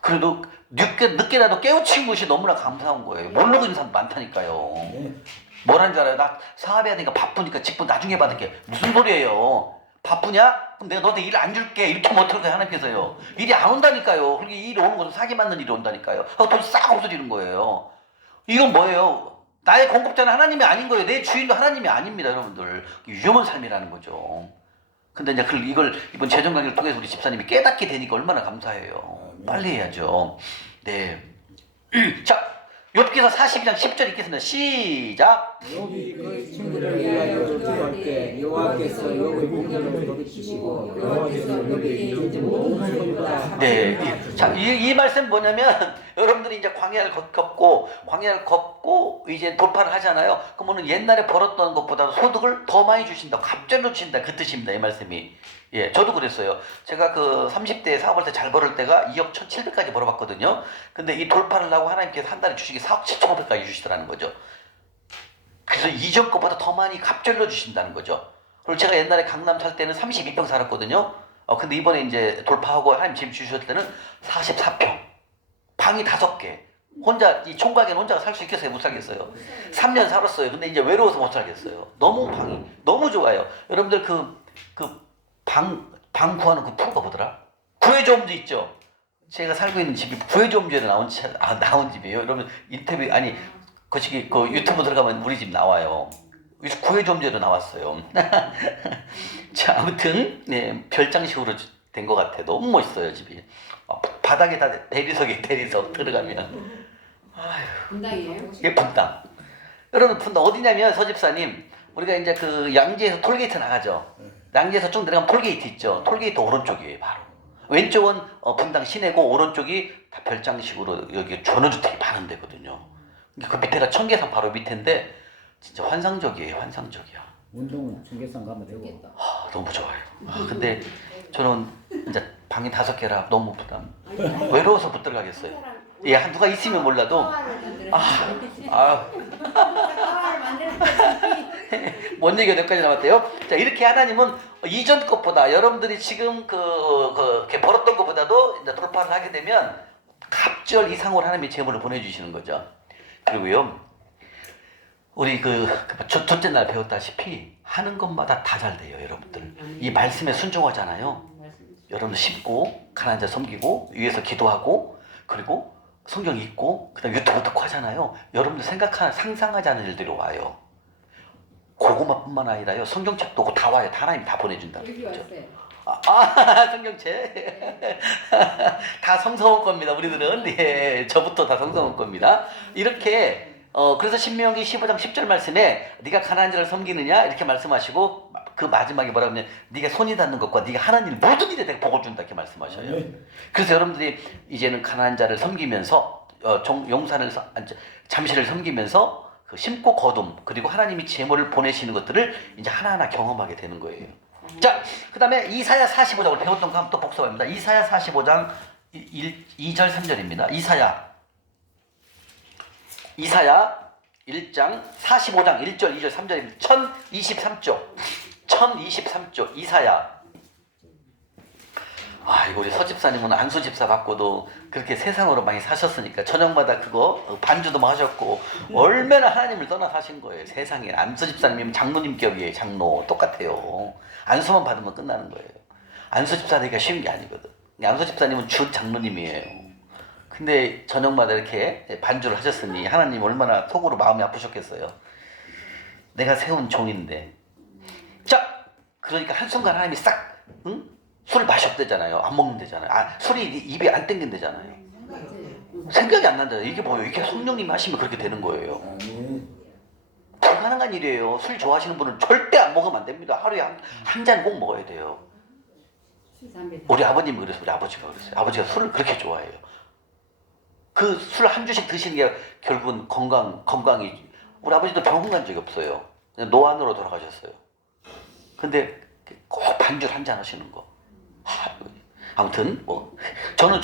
그래도 늦게라도 깨우친 것이 너무나 감사한 거예요. 모르고 있는 사람 많다니까요. 네. 뭐라는 줄 알아요? 나 사업해야 되니까 바쁘니까 직분 나중에 받을게. 무슨 소리예요? 바쁘냐? 그럼 내가 너한테 일 안 줄게. 이렇게 하면 어떡해 하나님께서요. 일이 안 온다니까요. 그렇게 일이 오는 것은 사기 맞는 일이 온다니까요. 하고 돈 싹 없어지는 거예요. 이건 뭐예요? 나의 공급자는 하나님이 아닌 거예요. 내 주인도 하나님이 아닙니다, 여러분들. 위험한 삶이라는 거죠. 근데 이제 이걸 이번 재정 강의를 통해서 우리 집사님이 깨닫게 되니까 얼마나 감사해요. 빨리 해야죠. 네. 자, 욥기서 42장 10절 읽겠습니다. 시작. 욥이 그 친구를 위하여 기도할 때 여호와께서 욥의 공경을 돌이키시고 여호와께서 욥에게 이제 모든 소리보다 네. 자, 이 말씀 뭐냐면 여러분들이 이제 광야를 걷고 이제 돌파를 하잖아요. 그러면 옛날에 벌었던 것보다 소득을 더 많이 주신다. 갑절로 주신다. 그 뜻입니다. 이 말씀이. 예, 저도 그랬어요. 제가 그 30대 사업할 때 잘 벌을 때가 2억 1,700까지 벌어봤거든요. 근데 이 돌파를 하고 하나님께서 한 달에 주식이 4억 7,500까지 주시더라는 거죠. 그래서 이전 것보다 더 많이 갑절로 주신다는 거죠. 그리고 제가 옛날에 강남 살 때는 32평 살았거든요. 근데 이번에 이제 돌파하고 하나님 집 주셨을 때는 44평. 방이 5개. 혼자, 이 총각에는 혼자 살 수 있겠어요? 못 살겠어요? 3년 살았어요. 근데 이제 외로워서 못 살겠어요. 너무 방이, 너무 좋아요. 여러분들 방 구하는 그 프로가 뭐더라? 구해줘 홈즈 있죠? 제가 살고 있는 집이 구해줘 홈즈에 나온 집이에요. 여러분 인터뷰, 아니, 그 유튜브 들어가면 우리 집 나와요. 구해줘 홈즈에도 나왔어요. 자, 아무튼, 네, 별장식으로 된 것 같아. 너무 멋있어요, 집이. 바닥에 다 대리석 들어가면. 분당이에요? 예, 분당. 여러분, 분당 어디냐면, 서집사님, 우리가 이제 그 양재에서 톨게이트 나가죠. 양재에서 쭉 내려가면 톨게이트 있죠. 톨게이트 오른쪽이에요, 바로. 왼쪽은 분당 시내고, 오른쪽이 다 별장식으로 여기 전원주택이 많은 데거든요. 그 밑에가 청계산 바로 밑인데, 진짜 환상적이에요, 환상적이야. 운동 청계산 가면 되고. 너무 좋아요. 근데 저는 이제 방이 5개라 너무 부담. 외로워서 못 들어가겠어요. 예, 누가 있으면 몰라도 뭔 얘기가 몇 가지 남았대요. 자, 이렇게 하나님은 이전 것보다 여러분들이 지금 이렇게 벌었던 것보다도 이제 돌파를 하게 되면 갑절 이상으로 하나님이 재물을 보내주시는 거죠. 그리고요, 우리 첫째 날 배웠다시피 하는 것마다 다 잘 돼요, 여러분들. 이 말씀에 순종하잖아요. 여러분들 심고 가난한 자 섬기고 위에서 기도하고 그리고 성경 읽고 그다음 유튜브 듣고 하잖아요. 여러분들 상상하지 않은 일들이 와요. 고구마뿐만 아니라요, 성경책도 다 와요. 다 하나님 다 보내준다. 여기 왔어요. 성경책. 다 성서원 겁니다. 우리들은. 예, 저부터 다 성서원 겁니다. 이렇게 그래서 신명기 15장 10절 말씀에 네가 가난한 자를 섬기느냐 이렇게 말씀하시고 그 마지막에 뭐라고 하냐면 네가 손이 닿는 것과 네가 하는 일 모든 일에 내가 복을 준다 이렇게 말씀하셔요. 그래서 여러분들이 이제는 가난한 자를 섬기면서 잠시를 섬기면서 그 심고 거둠 그리고 하나님이 재물을 보내시는 것들을 이제 하나하나 경험하게 되는 거예요. 자, 그 다음에 이사야 45장을 배웠던 거 한번 또 복습합니다. 이사야 45장 2절 3절입니다. 이사야 1장 45장 1절 2절 3절입니다. 1023쪽 이사야. 이거 우리 서집사님은 안수집사 받고도 그렇게 세상으로 많이 사셨으니까 저녁마다 그거 반주도 뭐 하셨고 얼마나 하나님을 떠나 사신 거예요. 세상에. 안수집사님이면 장로님 격이에요. 장로 똑같아요. 안수만 받으면 끝나는 거예요. 안수집사 되기가 쉬운 게 아니거든. 안수집사님은 주 장로님이에요. 근데 저녁마다 이렇게 반주를 하셨으니 하나님 얼마나 속으로 마음이 아프셨겠어요. 내가 세운 종인데. 자, 그러니까 한순간 하나님이 싹 술을 마셨대잖아요. 안 먹는대잖아요. 술이 입에 안 땡긴대잖아요. 생각이 안 난다. 이게 뭐예요? 이게 성령님이 하시면 그렇게 되는 거예요. 불가능한 일이에요. 술 좋아하시는 분은 절대 안 먹으면 안 됩니다. 하루에 한 잔 꼭 먹어야 돼요. 우리 아버님이 그랬어요. 우리 아버지가 그랬어요. 아버지가 술을 그렇게 좋아해요. 그 술 한 주씩 드시는 게 결국은 건강이. 우리 아버지도 병원 간 적이 없어요. 그냥 노안으로 돌아가셨어요. 근데 꼭 반주를 한 잔 하시는 거. 아무튼 뭐 저는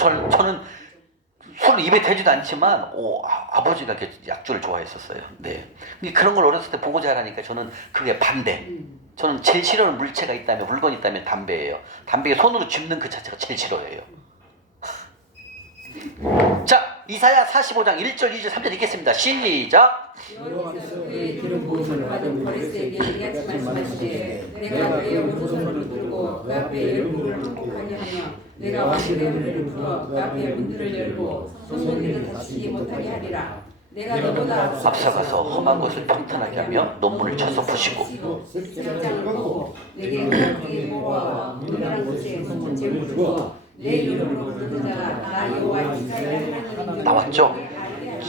술을 입에 대지도 않지만 아버지가 이렇게 약주를 좋아했었어요. 네. 그런 걸 어렸을 때 보고 자라니까 저는 그게 반대. 저는 제일 싫어하는 물체가 있다면, 물건이 있다면 담배예요. 담배에 손으로 짚는 그 자체가 제일 싫어해요. 자, 이사야 45장 1절, 2절, 3절 읽겠습니다. 시작. 여호와께서 그의 기름 부음을 받은 거리스에게 이같이 말씀하시되 내가 그의 오른손을 들고 그 앞에 열무를 항복하게 하며 내가 왕들의 문을 풀어 그 앞에 문들을 열고 성문들은 닫히지 못하게 하리라. 내가 너보다 앞서가서 험한 것을 평탄하게 하며 논문을 쳐서 푸시고 장을 보고 내게 그의 보호와 문이라는 곳에 성문 제물을 주고 내 이름으로 부르는 자가 나 여호와 이스라엘 하나님 나왔죠?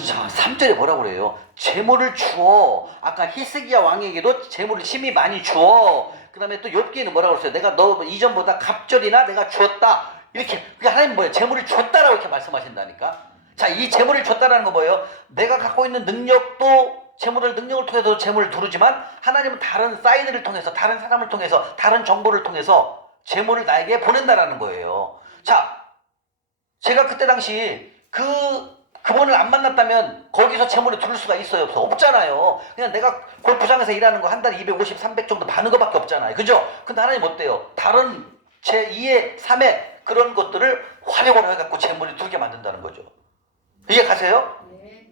자, 3절에 뭐라고 그래요? 재물을 주어. 아까 히스기야 왕에게도 재물을 심히 많이 주어. 그 다음에 또 욥기에는 뭐라고 그랬어요? 내가 너 이전보다 갑절이나 내가 주었다. 이렇게. 그게 하나님 뭐예요? 재물을 줬다라고 이렇게 말씀하신다니까. 자, 이 재물을 줬다라는 거 뭐예요? 내가 갖고 있는 능력도 재물을 능력을 통해서 재물을 두르지만 하나님은 다른 사인을 통해서, 다른 사람을 통해서, 다른 정보를 통해서 재물을 나에게 보낸다라는 거예요. 자, 제가 그때 당시 그분을 안 만났다면 거기서 재물을 두를 수가 있어요? 없어? 없잖아요. 그냥 내가 골프장에서 일하는 거 한 달에 250, 300 정도 받는 것밖에 없잖아요. 그죠? 근데 하나님 어때요? 다른 제2의 3의 그런 것들을 활용을 해갖고 재물이 두게 만든다는 거죠. 이해 가세요? 네.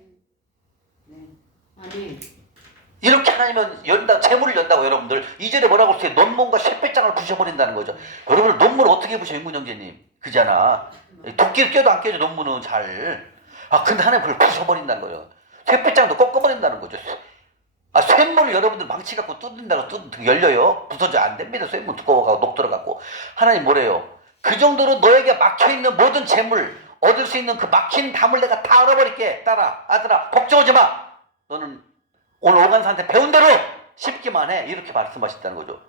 아멘. 이렇게 하나님은 재물을 연다고 여러분들. 2절에 뭐라고 했어요? 논문과 쇠배짱을 부셔버린다는 거죠. 여러분 논문을 어떻게 부셔, 윤군형제님? 그잖아. 도끼를 껴도 안 껴져, 논문은 잘. 아, 근데 하나님 그걸 부셔버린다는 거예요. 쇠배짱도 꺾어버린다는 거죠. 아, 쇠문을 여러분들 망치 갖고 뚫는다고 열려요? 부서져 안 됩니다. 쇠문 두꺼워가고 녹 들어가고. 하나님 뭐래요? 그 정도로 너에게 막혀있는 모든 재물, 얻을 수 있는 그 막힌 담을 내가 다 얼어버릴게. 딸아, 아들아, 걱정하지 마. 너는 오늘 오간사한테 배운 대로 쉽기만 해. 이렇게 말씀하신다는 거죠.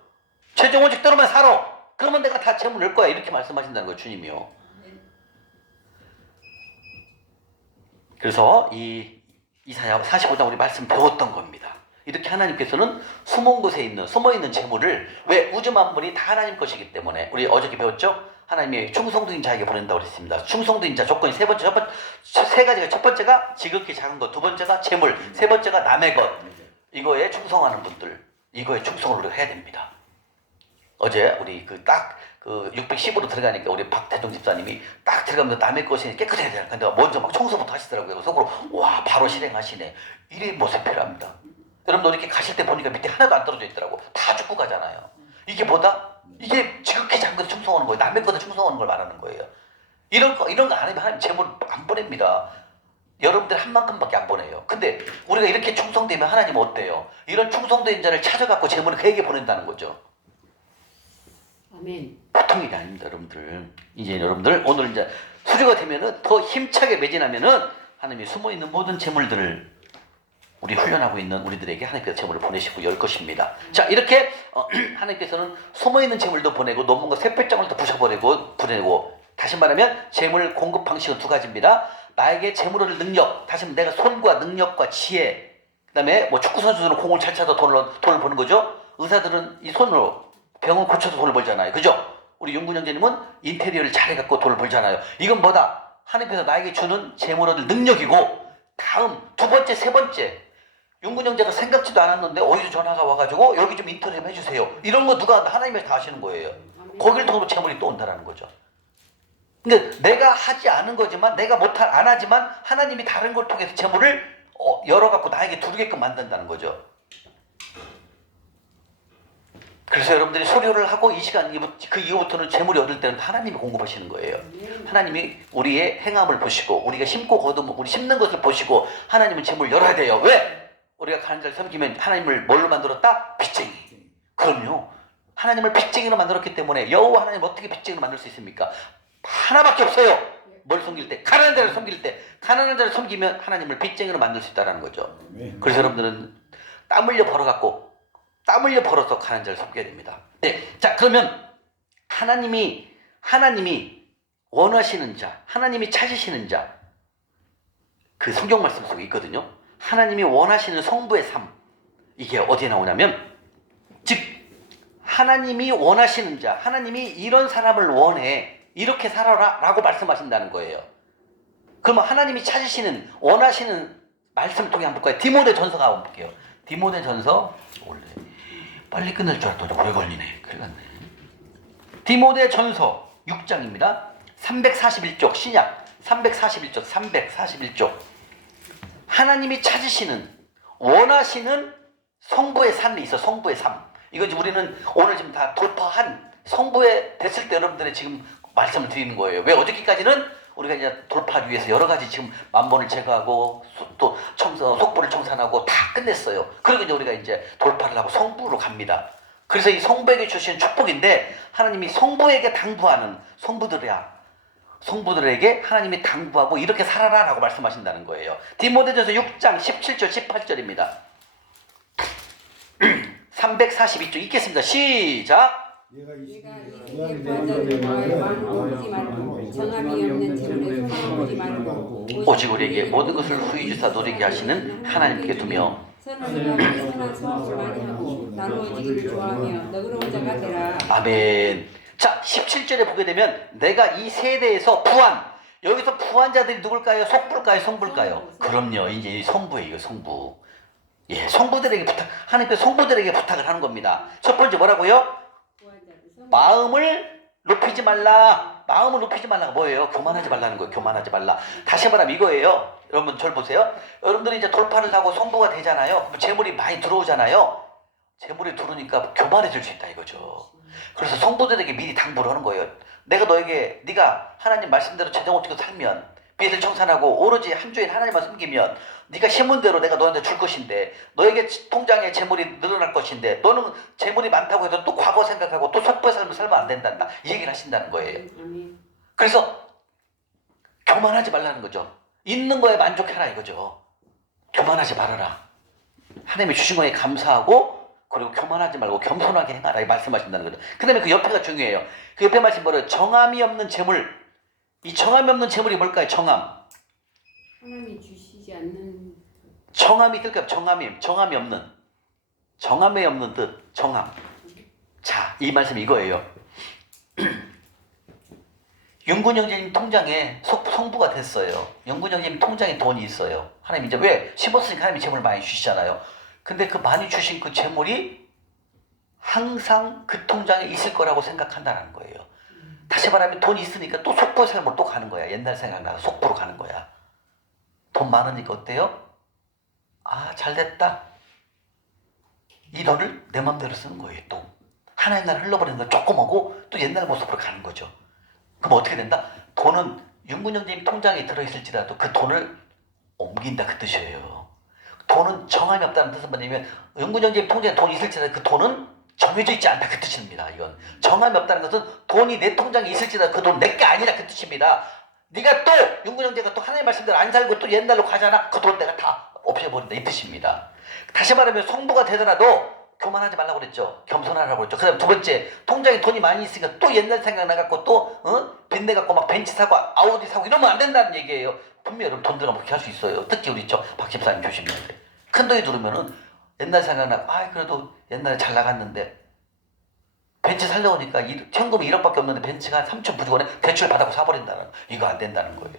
최종 원칙대로만 살아. 그러면 내가 다 재물 넣을 거야. 이렇게 말씀하신다는 거예요, 주님이요. 그래서 이 이사야 45장 우리 말씀 배웠던 겁니다. 이렇게 하나님께서는 숨은 곳에 있는, 숨어있는 재물을, 왜 우주 만물이 다 하나님 것이기 때문에, 우리 어저께 배웠죠? 하나님이 충성도인 자에게 보낸다고 그랬습니다. 충성도인 자 조건이 세 가지가, 첫 번째가 지극히 작은 것, 두 번째가 재물, 세 번째가 남의 것. 이거에 충성하는 분들, 이거에 충성을 우리가 해야 됩니다. 어제 우리 그 610으로 들어가니까 우리 박태종 집사님이 딱 들어가면서 남의 것이 깨끗해야 되나. 근데 먼저 막 청소부터 하시더라고요. 속으로 와, 바로 실행하시네. 이래 모습 필요합니다. 여러분도 이렇게 가실 때 보니까 밑에 하나도 안 떨어져 있더라고. 다 죽고 가잖아요. 이게 뭐다? 이게 지극히 작은 것에 충성하는 거예요. 남의 것에 충성하는 걸 말하는 거예요. 이런 거 안 하면 하나님 재물 안 보냅니다. 여러분들 한 만큼밖에 안 보내요. 근데 우리가 이렇게 충성되면 하나님은 어때요? 이런 충성된 자를 찾아갖고 재물을 그에게 보낸다는 거죠. 아멘. 보통 일이 아닙니다, 여러분들. 이제 여러분들 오늘 이제 수주가 되면은 더 힘차게 매진하면은 하나님이 숨어 있는 모든 재물들을 우리 훈련하고 있는 우리들에게 하나님께서 재물을 보내시고 열 것입니다. 자, 이렇게 하나님께서는 숨어 있는 재물도 보내고 논문과 쇠배짱을 더 보내고 다시 말하면 재물 공급 방식은 두 가지입니다. 나에게 재물을 능력, 다시 말하면 내가 손과 능력과 지혜, 그다음에 뭐 축구 선수들은 공을 잘 차서 돈을 버는 거죠. 의사들은 이 손으로 병을 고쳐서 돈을 벌잖아요. 그죠? 우리 윤군 형제님은 인테리어를 잘해갖고 돈을 벌잖아요. 이건 뭐다? 하나님께서 나에게 주는 재물 얻을 능력이고, 다음 두 번째, 세 번째, 윤군 형제가 생각지도 않았는데 어디서 전화가 와가지고 여기 좀 인터뷰 좀 해주세요. 이런 거 누가 하나님이 다 하시는 거예요. 거길 통해서 재물이 또 온다는 거죠. 근데 내가 하지 않은 거지만, 내가 안 하지만 하나님이 다른 걸 통해서 재물을 열어갖고 나에게 두르게끔 만든다는 거죠. 그래서 여러분들이 소료를 하고 이 시간 그 이후부터는 재물이 얻을 때는 하나님이 공급하시는 거예요. 하나님이 우리의 행함을 보시고, 우리가 심고 거두면 우리 심는 것을 보시고, 하나님은 재물을 열어야 돼요. 왜? 우리가 가는 자를 섬기면 하나님을 뭘로 만들었다? 빚쟁이. 그럼요. 하나님을 빚쟁이로 만들었기 때문에 여호와 하나님 어떻게 빚쟁이로 만들 수 있습니까? 하나밖에 없어요. 뭘 섬길 때? 가난한 자를 섬길 때. 가난한 자를 섬기면 하나님을 빚쟁이로 만들 수 있다는 거죠. 그래서 여러분들은 땀 흘려 벌어갖고, 땀 흘려 벌어서 가난한 자를 섬겨야 됩니다. 네. 자, 그러면 하나님이 원하시는 자, 하나님이 찾으시는 자, 그 성경 말씀 속에 있거든요. 하나님이 원하시는 성부의 삶, 이게 어디에 나오냐면, 즉 하나님이 원하시는 자, 하나님이 이런 사람을 원해, 이렇게 살아라 라고 말씀하신다는 거예요. 그러면 하나님이 찾으시는, 원하시는 말씀을 통해 한번 볼까요? 디모데전서가 한번 볼게요. 디모데전서 원래 빨리 끝낼 줄 알았더니 오래 걸리네. 큰일 났네. 디모데 전서 6장입니다. 341쪽 신약 341쪽 하나님이 찾으시는 원하시는 성부의 삶이 있어. 성부의 삶. 이거 우리는 오늘 지금 다 돌파한 성부에 됐을 때 여러분들의 지금 말씀을 드리는 거예요. 왜 어저께까지는 우리가 이제 돌파를 위해서 여러 가지 지금 만본을 제거하고 또 속부를 청산하고 다 끝냈어요. 그리고 이제 우리가 이제 돌파를 하고 성부로 갑니다. 그래서 이 성부에게 주신 축복인데 하나님이 성부에게 당부하는 성부들에게 하나님이 당부하고 이렇게 살아라 라고 말씀하신다는 거예요. 디모데전서 6장 17절 18절입니다. 342쪽 읽겠습니다. 시작. 내가 이 세계에 빠져 너와의 마음을 옮기지 말고 정함이 없는 재물에 소망을 두지 말고 오직 우리에게 모든 것을 후히 주사 누리게 하시는 하나님께 두며 선을 행하고 선한 수업을 많이 하고 나누어지기를 좋아하며 너그러운 자가 되라. 아멘. 자 17절에 보게 되면 내가 이 세대에서 여기서 부한자들이 누굴까요? 속부일까요? 성부일까요? 그럼요. 이제 이 성부예요. 성부. 예, 성부들에게 하나님께서 성부들에게 부탁을 하는 겁니다. 첫 번째 뭐라고요? 마음을 높이지 말라. 마음을 높이지 말라가 뭐예요? 교만하지 말라는 거예요. 교만하지 말라. 다시 말하면 이거예요. 여러분 절 보세요. 여러분들이 이제 돌파를 하고 성부가 되잖아요. 그럼 재물이 많이 들어오잖아요. 재물이 들어오니까 교만해질 수 있다 이거죠. 그래서 성도들에게 미리 당부를 하는 거예요. 네가 하나님 말씀대로 재정을 지고 살면 빚을 청산하고 오로지 한 주인 하나님만 섬기면 네가 심은 대로 내가 너한테 줄 것인데 너에게 통장에 재물이 늘어날 것인데 너는 재물이 많다고 해도 또 과거 생각하고 또 속보의 삶을 살면 안 된단다. 이 얘기를 하신다는 거예요. 그래서 교만하지 말라는 거죠. 있는 거에 만족해라 이거죠. 교만하지 말아라. 하나님이 주신 거에 감사하고 그리고 교만하지 말고 겸손하게 행하라 이 말씀하신다는 거죠. 그 다음에 그 옆에가 중요해요. 그 옆에 말씀 뭐래요? 정함이 없는 재물. 이 정함이 없는 재물이 뭘까요? 정함. 하나님이 주시지 않는 정함이 있을까요? 정함이 없는 뜻. 정함. 자, 이 말씀 이거예요. 윤군 형제님 통장에 성부가 됐어요. 윤군 형제님 통장에 돈이 있어요. 하나님 이제 왜? 심었으니까 하나님이 재물 많이 주시잖아요. 근데 그 많이 주신 그 재물이 항상 그 통장에 있을 거라고 생각한다는 거예요. 다시 말하면 돈이 있으니까 또 속보의 삶으로 또 가는 거야. 옛날 생각나서 속보로 가는 거야. 돈 많으니까 어때요? 아, 잘됐다. 이 돈을 내 맘대로 쓰는 거예요. 또 하나의 날 흘러버리는 건 조금 하고 또 옛날 모습으로 가는 거죠. 그럼 어떻게 된다? 돈은 윤군 형제님 통장에 들어있을지라도 그 돈을 옮긴다 그 뜻이에요. 돈은 정함이 없다는 뜻은 뭐냐면 윤군 형제님 통장에 돈이 있을지라도 그 돈은 정해져 있지 않다 그 뜻입니다. 이건 정함이 없다는 것은 돈이 내 통장에 있을지라도 그 돈 내게 아니라 그 뜻입니다. 네가 또 윤군 형제가 또 하나님 말씀대로 안 살고 또 옛날로 가잖아. 그 돈 내가 다 없애버린다 이 뜻입니다. 다시 말하면 성부가 되더라도 교만하지 말라고 그랬죠. 겸손하라고 그랬죠. 그 다음 두 번째, 통장에 돈이 많이 있으니까 또 옛날 생각나갖고 또 빚내 갖고 막 벤츠 사고 아우디 사고 이러면 안 된다는 얘기예요. 분명히 여러분 돈 들어가면 그렇게 할 수 있어요. 특히 우리 박 집사님 조심해야 돼. 큰 돈이 들어오면은 옛날 생각나고 그래도 옛날에 잘 나갔는데 벤츠 살려고 하니까 현금이 1억밖에 없는데 벤츠가 한 3천 부족원에 대출 받아고 사버린다는 이거 안 된다는 거예요.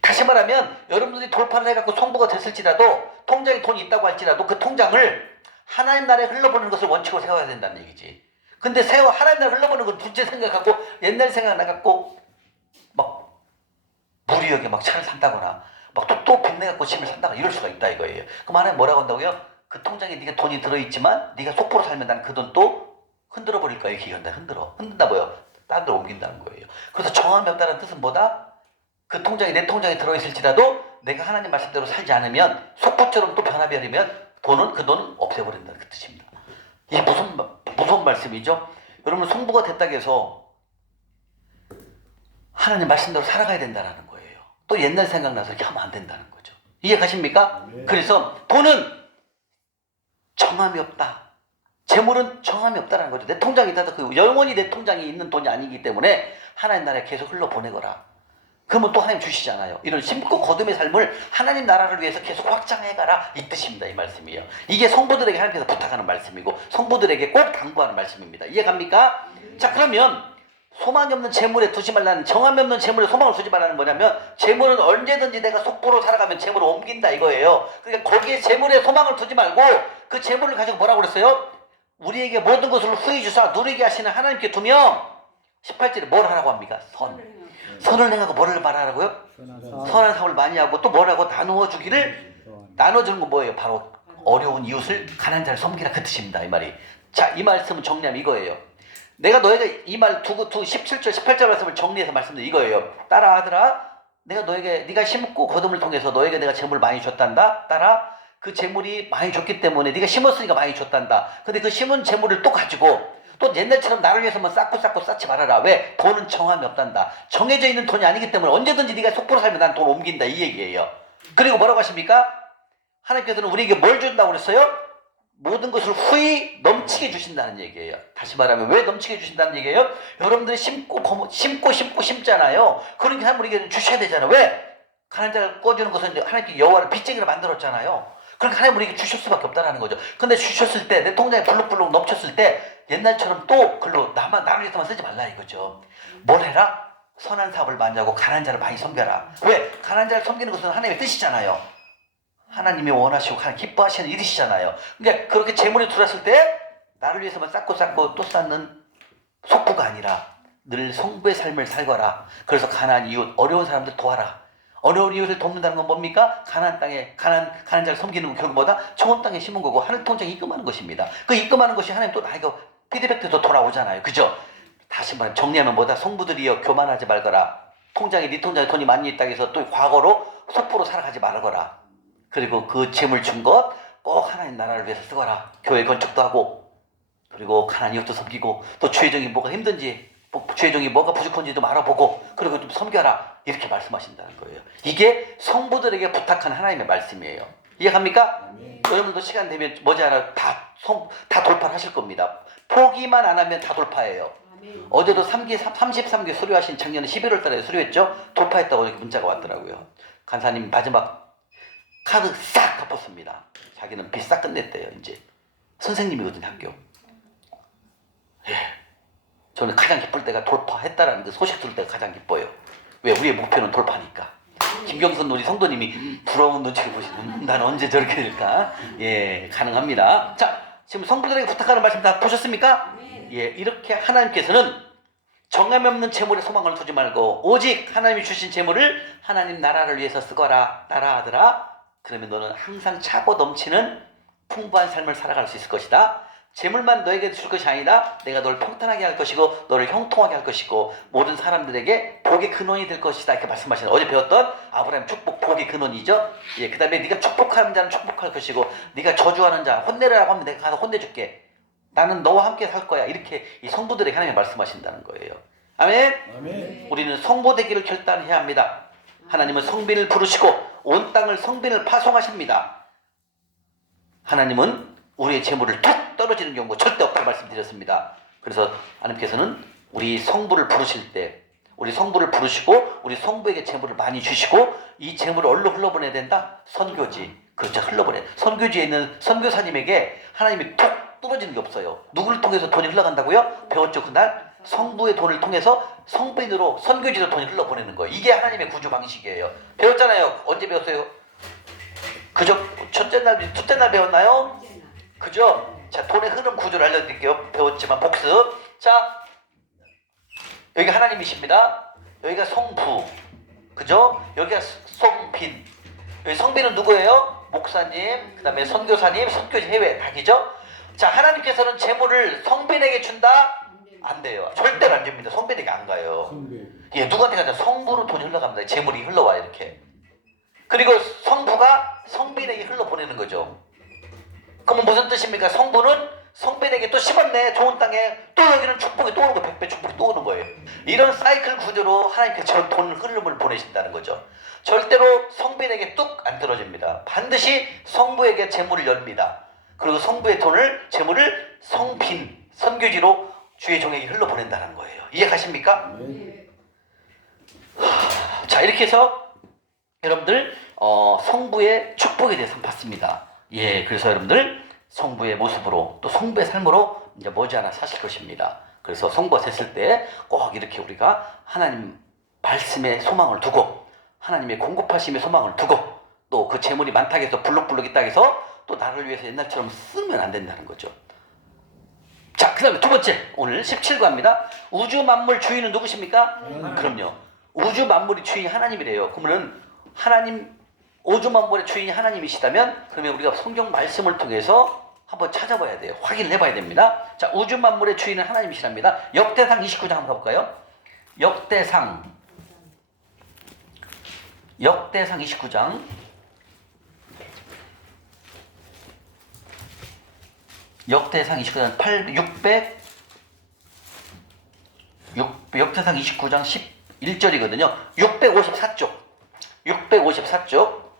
다시 말하면 여러분들이 돌파를 해갖고 성부가 됐을지라도 통장에 돈이 있다고 할지라도 그 통장을 하나님 나라에 흘러보는 것을 원칙으로 세워야 된다는 얘기지. 근데 하나님 나라에 흘러보는 건 둘째 생각하고 옛날 생각 나갖고 막 무리하게 막 차를 산다거나 막 또 빚내갖고 집을 산다거나 이럴 수가 있다 이거예요. 그럼 하나님 뭐라고 한다고요? 그 통장에 네가 돈이 들어있지만 네가 속보로 살면 나는 그 돈 또 흔들어 버릴 거야. 이렇게 한다. 흔든다 뭐요? 딴 데로 옮긴다는 거예요. 그래서 정함이 없다는 뜻은 뭐다? 그 통장이 내 통장에 들어있을지라도 내가 하나님 말씀대로 살지 않으면 속보처럼 또 변화버리면 그 돈은 없애버린다는 그 뜻입니다. 이게 무슨 말씀이죠? 여러분 성부가 됐다고 해서 하나님 말씀대로 살아가야 된다는 거예요. 또 옛날 생각나서 이렇게 하면 안 된다는 거죠. 이해 가십니까? 네. 그래서 돈은 정함이 없다. 재물은 정함이 없다는 거죠. 내 통장에 있다도 그 영원히 내 통장에 있는 돈이 아니기 때문에 하나님 나라에 계속 흘러보내거라. 그러면 또 하나님 주시잖아요. 이런 심고 거듭의 삶을 하나님 나라를 위해서 계속 확장해가라 이 뜻입니다. 이 말씀이요. 이게 성도들에게 하나님께서 부탁하는 말씀이고 성도들에게 꼭 당부하는 말씀입니다. 이해갑니까? 자, 그러면 소망이 없는 재물에 두지 말라는, 정함이 없는 재물에 소망을 두지 말라는 뭐냐면 재물은 언제든지 내가 속보로 살아가면 재물을 옮긴다 이거예요. 그러니까 거기에 재물에 소망을 두지 말고 그 재물을 가지고 뭐라고 그랬어요? 우리에게 모든 것을 후히 주사 누리게 하시는 하나님께 두며 18절에 뭘 하라고 합니까? 선을 행하고 뭐를 말하라고요? 선한 사업을 많이 하고 또 뭐라고 나누어 주기를 나눠주는 건 뭐예요? 바로 어려운 이웃을 가난한 자를 섬기라 그 뜻입니다. 이 말이. 자, 이 말씀은 정리하면 이거예요. 내가 너에게 이 말 17절 18절 말씀을 정리해서 말씀드린 이거예요. 따라 아들아, 내가 너에게 네가 심고 거둠을 통해서 너에게 내가 재물을 많이 줬단다. 따라 그 재물이 많이 줬기 때문에 네가 심었으니까 많이 줬단다. 근데 그 심은 재물을 또 가지고 또 옛날처럼 나를 위해서만 쌓고 쌓지 말아라. 왜? 돈은 정함이 없단다. 정해져 있는 돈이 아니기 때문에 언제든지 네가 속보로 살면 난 돈 옮긴다 이 얘기예요. 그리고 뭐라고 하십니까? 하나님께서는 우리에게 뭘 준다고 그랬어요? 모든 것을 후히 넘치게 주신다는 얘기예요. 다시 말하면 왜 넘치게 주신다는 얘기예요? 여러분들이 심잖아요. 그러니까 하나님 우리에게 주셔야 되잖아요. 왜? 가난한 자를 꿔주는 것은 하나님께 여호와를 빚쟁이로 만들었잖아요. 그러니까 하나님 우리에게 주실 수밖에 없다는 거죠. 근데 주셨을 때 내 통장에 불룩불룩 넘쳤을 때 옛날처럼 또 글로 나를 위해서만 쓰지 말라 이거죠. 뭘 해라? 선한 사업을 많이 하고 가난한 자를 많이 섬겨라. 왜? 가난한 자를 섬기는 것은 하나님의 뜻이잖아요. 하나님이 원하시고 하나님 기뻐하시는 일이시잖아요. 그러니까 그렇게 재물이 들어왔을 때 나를 위해서만 쌓고 또 쌓는 속부가 아니라 늘 성부의 삶을 살거라. 그래서 가난한 이웃, 어려운 사람들 도와라. 어려운 이웃을 돕는다는 건 뭡니까? 가난한 땅에 가난한 자를 섬기는 건 결국 뭐다? 좋은 땅에 심은 거고 하늘 통장에 입금하는 것입니다. 그 입금하는 것이 하나님 또 나에게 피드백도 돌아오잖아요. 그죠? 다시 말하면 정리하면 뭐다? 성부들이여 교만하지 말거라. 네 통장에 돈이 많이 있다고 해서 또 과거로 속보로 살아가지 말거라. 그리고 그 재물 준 것 꼭 하나님 나라를 위해서 쓰거라. 교회 건축도 하고 그리고 가난한 이웃도 섬기고 또 주의 종이 뭐가 힘든지 주의 종이 뭐가 부족한지도 알아보고 그리고 좀 섬겨라. 이렇게 말씀하신다는 거예요. 이게 성부들에게 부탁한 하나님의 말씀이에요. 이해갑니까? 여러분도 시간 되면 머지않아 다 돌파를 하실 겁니다. 포기만 안 하면 다 돌파예요. 어제도 33개 수료하신 작년에 11월 달에 수료했죠? 돌파했다고 이렇게 문자가 왔더라고요. 간사님 마지막 카드 싹 갚았습니다. 자기는 빚 싹 끝냈대요. 이제 선생님이거든요. 학교. 예. 저는 가장 기쁠 때가 돌파했다라는 그 소식 들을 때가 가장 기뻐요. 왜? 우리의 목표는 돌파니까. 김경선 우리 성도님이 부러운 눈치를 보시는 나는 언제 저렇게 될까? 예, 가능합니다. 자, 지금 성도들에게 부탁하는 말씀 다 보셨습니까? 예, 이렇게 하나님께서는 정함이 없는 재물에 소망을 두지 말고 오직 하나님이 주신 재물을 하나님 나라를 위해서 쓰거라. 나라 아들아. 그러면 너는 항상 차고 넘치는 풍부한 삶을 살아갈 수 있을 것이다. 재물만 너에게 줄 것이 아니라 내가 너를 평탄하게 할 것이고 너를 형통하게 할 것이고 모든 사람들에게 복의 근원이 될 것이다. 이렇게 말씀하시는 어제 배웠던 아브라함 축복 복의 근원이죠. 예, 그 다음에 네가 축복하는 자는 축복할 것이고 네가 저주하는 자 혼내라고 하면 내가 가서 혼내줄게. 나는 너와 함께 살 거야. 이렇게 이 성부들에게 하나님이 말씀하신다는 거예요. 아멘. 아멘. 우리는 성보되기를 결단해야 합니다. 하나님은 성빈을 부르시고 온 땅을 성빈을 파송하십니다. 하나님은 우리의 재물을 툭 떨어지는 경우가 절대 없다고 말씀드렸습니다. 그래서 하나님께서는 우리 성부를 부르실 때 우리 성부를 부르시고 우리 성부에게 재물을 많이 주시고 이 재물을 어디로 흘러보내야 된다? 선교지. 그렇죠. 흘러보내. 선교지에 있는 선교사님에게 하나님이 툭 떨어지는 게 없어요. 누구를 통해서 돈이 흘러간다고요? 배웠죠 그날? 성부의 돈을 통해서 성빈으로 선교지로 돈이 흘러보내는 거예요. 이게 하나님의 구조 방식이에요. 배웠잖아요. 언제 배웠어요? 그저 첫째 날 배웠나요? 그죠? 자, 돈의 흐름 구조를 알려드릴게요. 배웠지만 복습. 자, 여기가 하나님이십니다. 여기가 성부. 그죠? 여기가 성빈. 여기 성빈은 누구예요? 목사님, 그 다음에 선교사님, 선교지 해외 닭이죠? 자, 하나님께서는 재물을 성빈에게 준다? 안 돼요. 절대로 안 줍니다. 성빈에게 안 가요. 예, 누구한테 가냐? 성부로 돈이 흘러갑니다. 재물이 흘러와 이렇게. 그리고 성부가 성빈에게 흘러보내는 거죠. 그러면 무슨 뜻입니까? 성부는 성빈에게 또 심었네. 좋은 땅에 또 여기는 축복이 또 오는 거예요. 100배 축복이 또 오는 거예요. 이런 사이클 구조로 하나님께서 돈 흐름을 보내신다는 거죠. 절대로 성빈에게 뚝 안 떨어집니다. 반드시 성부에게 재물을 엽니다. 그리고 성부의 재물을 성빈, 선교지로 주의 종에게 흘러보낸다는 거예요. 이해가십니까? 자, 이렇게 해서 여러분들 성부의 축복에 대해서 봤습니다. 예, 그래서 여러분들 성부의 모습으로 또 성부의 삶으로 이제 머지않아 사실 것입니다. 그래서 성부가 됐을 때 꼭 이렇게 우리가 하나님 말씀에 소망을 두고 하나님의 공급하심에 소망을 두고 또 그 재물이 많다고 해서 불룩불룩 있다고 해서 또 나를 위해서 옛날처럼 쓰면 안 된다는 거죠. 자, 그 다음에 두 번째, 오늘 17과입니다. 우주 만물 주인은 누구십니까? 그럼요. 우주 만물의 주인이 하나님이래요. 그러면은 하나님, 우주 만물의 주인이 하나님이시다면, 그러면 우리가 성경 말씀을 통해서 한번 찾아봐야 돼요. 확인을 해봐야 됩니다. 자, 우주 만물의 주인은 하나님이시랍니다. 역대상 29장 한번 가볼까요? 역대상 29장. 역대상 29장 600 역대상 29장 11절이거든요. 654쪽. 654쪽.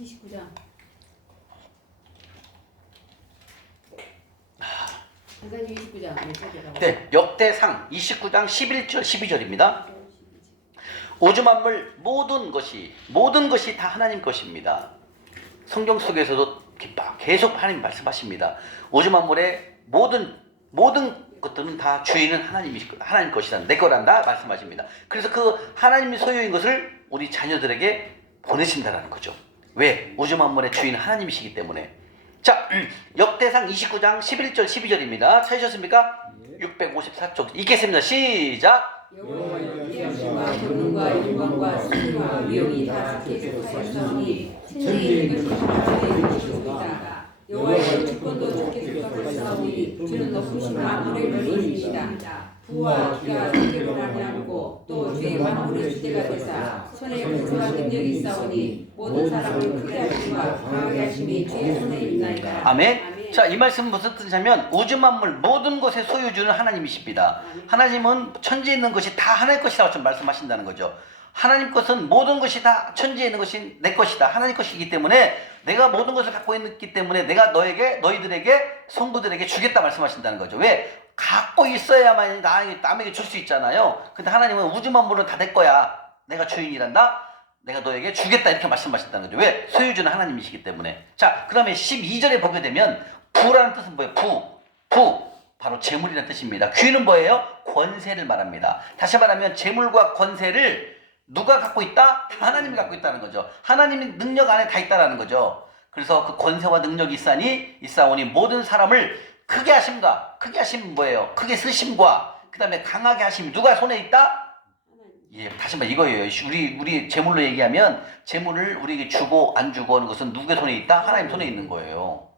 29장. 한가지 29장. 네, 역대상 29장 11절 12절입니다. 우주 만물 모든 것이 다 하나님 것입니다. 성경 속에서도 계속 하나님 말씀하십니다. 우주 만물의 모든 것들은 다 주인은 하나님 것이다. 내 거란다 말씀하십니다. 그래서 그 하나님의 소유인 것을 우리 자녀들에게 보내신다라는 거죠. 왜? 우주 만물의 주인은 하나님이시기 때문에. 자, 역대상 29장 11절 12절입니다. 찾으셨습니까? 654쪽 읽겠습니다. 시작. 여호와의 위엄과 권능과 영광과 승리와 위엄이 다 주께 속하였사오니 천지에 있는 것이 다 주의 것이옵니다. 여호와의 주권도 주께 속하였사오니 주는 높으시나 아무리 멀리이십니다. 부와 기가 주께로 아니하고 또 주의 만물의 주제가 되사 손에 권세와 능력이 있사오니 모든 사람을 크게 하심과 강하게 하심이 주의 손에 있나이다. 아멘. 자, 이 말씀은 무슨 뜻이냐면 우주 만물 모든 것의 소유주는 하나님이십니다. 하나님은 천지에 있는 것이 다 하나님 것이라고 좀 말씀하신다는 거죠. 하나님 것은 모든 것이 다 천지에 있는 것이 내 것이다. 하나님 것이기 때문에 내가 모든 것을 갖고 있기 때문에 내가 너희들에게 성도들에게 주겠다 말씀하신다는 거죠. 왜? 갖고 있어야만 남에게 줄 수 있잖아요. 근데 하나님은 우주 만물은 다 내 거야. 내가 주인이란다. 내가 너에게 주겠다 이렇게 말씀하신다는 거죠. 왜? 소유주는 하나님이시기 때문에. 자, 그 다음에 12절에 보게 되면 부라는 뜻은 뭐예요? 부. 바로 재물이라는 뜻입니다. 귀는 뭐예요? 권세를 말합니다. 다시 말하면 재물과 권세를 누가 갖고 있다? 다 하나님이 갖고 있다는 거죠. 하나님의 능력 안에 다 있다는 거죠. 그래서 그 권세와 능력이 있사오니 모든 사람을 크게 하심 뭐예요? 크게 쓰심과 그 다음에 강하게 하심. 누가 손에 있다? 예, 다시 말해 이거예요. 우리 재물로 얘기하면 재물을 우리에게 주고 안 주고 하는 것은 누구의 손에 있다? 하나님 손에 있는 거예요.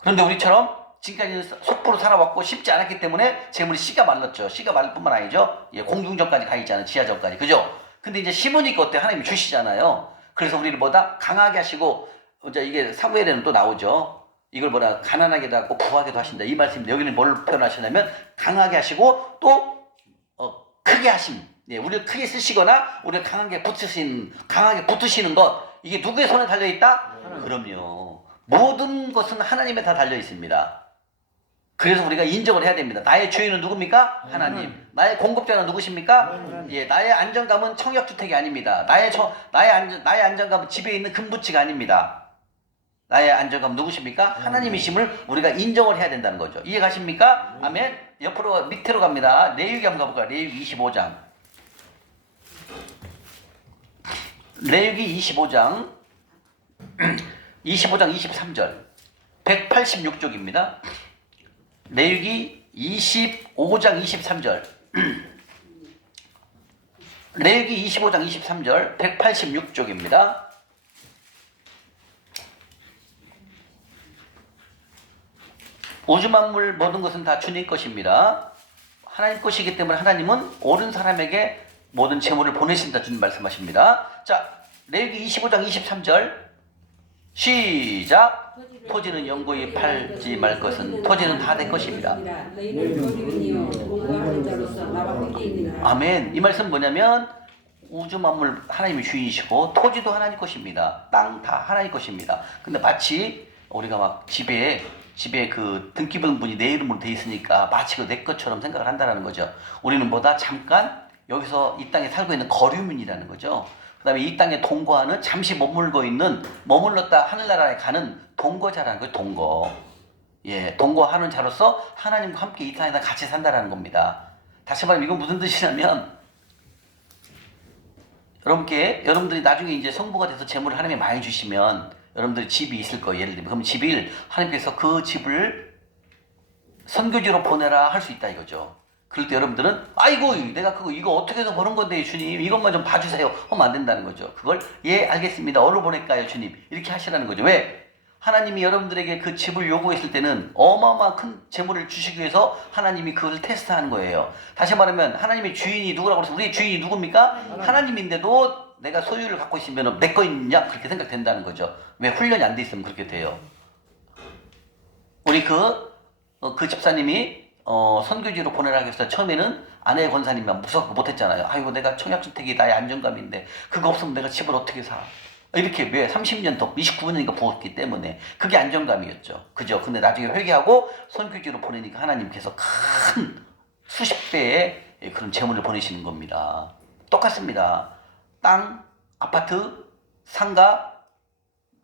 그런데 우리처럼 지금까지 속보로 살아왔고 쉽지 않았기 때문에 재물이 씨가 말랐죠. 씨가 말릴 뿐만 아니죠. 예, 공중전까지 가 있잖아요. 지하전까지. 그죠? 근데 이제 심으니까 어때? 하나님이 주시잖아요. 그래서 우리를 뭐다? 강하게 하시고, 이제 이게 사무엘에는 또 나오죠. 이걸 뭐라? 가난하게도 하고 부하게도 하신다. 이 말씀, 여기는 뭘 표현하시냐면 강하게 하시고 또 크게 하심. 예, 우리를 크게 쓰시거나 우리를 강하게 붙으시는 것. 이게 누구의 손에 달려 있다? 그럼요. 모든 것은 하나님에 다 달려 있습니다. 그래서 우리가 인정을 해야 됩니다. 나의 주인은 누굽니까? 하나님. 나의 공급자는 누구십니까? 예, 나의 안정감은 청약주택이 아닙니다. 나의 안정감은 집에 있는 금붙이가 아닙니다. 나의 안정감 누구십니까? 하나님이심을 우리가 인정을 해야 된다는 거죠. 이해 가십니까? 아멘. 옆으로 밑으로 갑니다. 레위기 한번 가볼까요? 레위기 25장. 레위기 25장 23절 186쪽입니다. 레위기 25장 23절 레위기 25장 23절 186쪽입니다. 우주 만물 모든 것은 다 주님 것입니다. 하나님 것이기 때문에 하나님은 옳은 사람에게 모든 재물을 보내신다 주님 말씀하십니다. 자, 레위기 25장 23절 시작. 토지는 영구히 팔지 말 것은 토지는 다 내 것입니다. 아멘. 이 말씀 뭐냐면 우주 만물 하나님이 주인이시고 토지도 하나님 것입니다. 땅 다 하나님 것입니다. 근데 마치 우리가 막 집에 그 등기부분이 내 이름으로 돼 있으니까 마치 그 내 것처럼 생각을 한다는 거죠. 우리는 뭐다? 잠깐 여기서 이 땅에 살고 있는 거류민이라는 거죠. 그 다음에 이 땅에 동거하는 잠시 머물렀다 하늘나라에 가는 동거자라는 거예요. 동거. 예, 동거하는 자로서 하나님과 함께 이 땅에다 같이 산다라는 겁니다. 다시 말하면 이건 무슨 뜻이냐면 여러분들이 나중에 이제 성부가 돼서 재물을 하나님이 많이 주시면 여러분들이 집이 있을 거예요. 예를 들면 그럼 집을 하나님께서 그 집을 선교지로 보내라 할 수 있다 이거죠. 그럴 때 여러분들은 아이고 내가 이거 어떻게 해서 버는 건데 주님 이것만 좀 봐주세요 하면 안 된다는 거죠. 그걸 예 알겠습니다. 어디로 보낼까요 주님 이렇게 하시라는 거죠. 왜? 하나님이 여러분들에게 그 집을 요구했을 때는 어마어마한 큰 재물을 주시기 위해서 하나님이 그것을 테스트하는 거예요. 다시 말하면 하나님의 주인이 누구라고 해서 우리의 주인이 누굽니까? 하나님인데도 내가 소유를 갖고 있으면 내 거 있냐 그렇게 생각된다는 거죠. 왜? 훈련이 안 돼 있으면 그렇게 돼요. 우리 그 집사님이 선교지로 보내라고 했어요. 처음에는 아내의 권사님만 무서워 못했잖아요. 아이고 내가 청약주택이 나의 안정감인데 그거 없으면 내가 집을 어떻게 사? 이렇게 왜 30년 더 29년인가 부었기 때문에 그게 안정감이었죠. 그죠? 근데 나중에 회개하고 선교지로 보내니까 하나님께서 큰 수십 배의 그런 재물을 보내시는 겁니다. 똑같습니다. 땅, 아파트, 상가,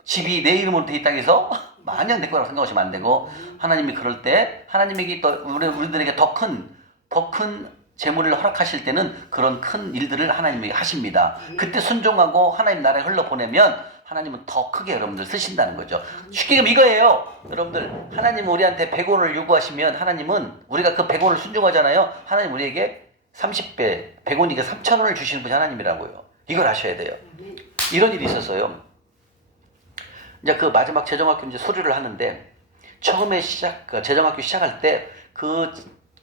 집이 내 이름으로 돼 있다고 해서 마냥 내 거라고 생각하시면 안 되고 하나님이 그럴 때 하나님에게 또 우리들에게 더 큰 재물을 허락하실 때는 그런 큰 일들을 하나님이 하십니다. 그때 순종하고 하나님 나라에 흘러보내면 하나님은 더 크게 여러분들 쓰신다는 거죠. 쉽게 얘기하면 이거예요. 여러분들 하나님은 우리한테 100원을 요구하시면 하나님은 우리가 그 100원을 순종하잖아요. 하나님 우리에게 30배 100원이니까 3,000원을 주시는 분이 하나님이라고요. 이걸 아셔야 돼요. 이런 일이 있었어요. 이제 그 마지막 재정학교 이제 수료를 하는데 처음에 재정학교 시작할 때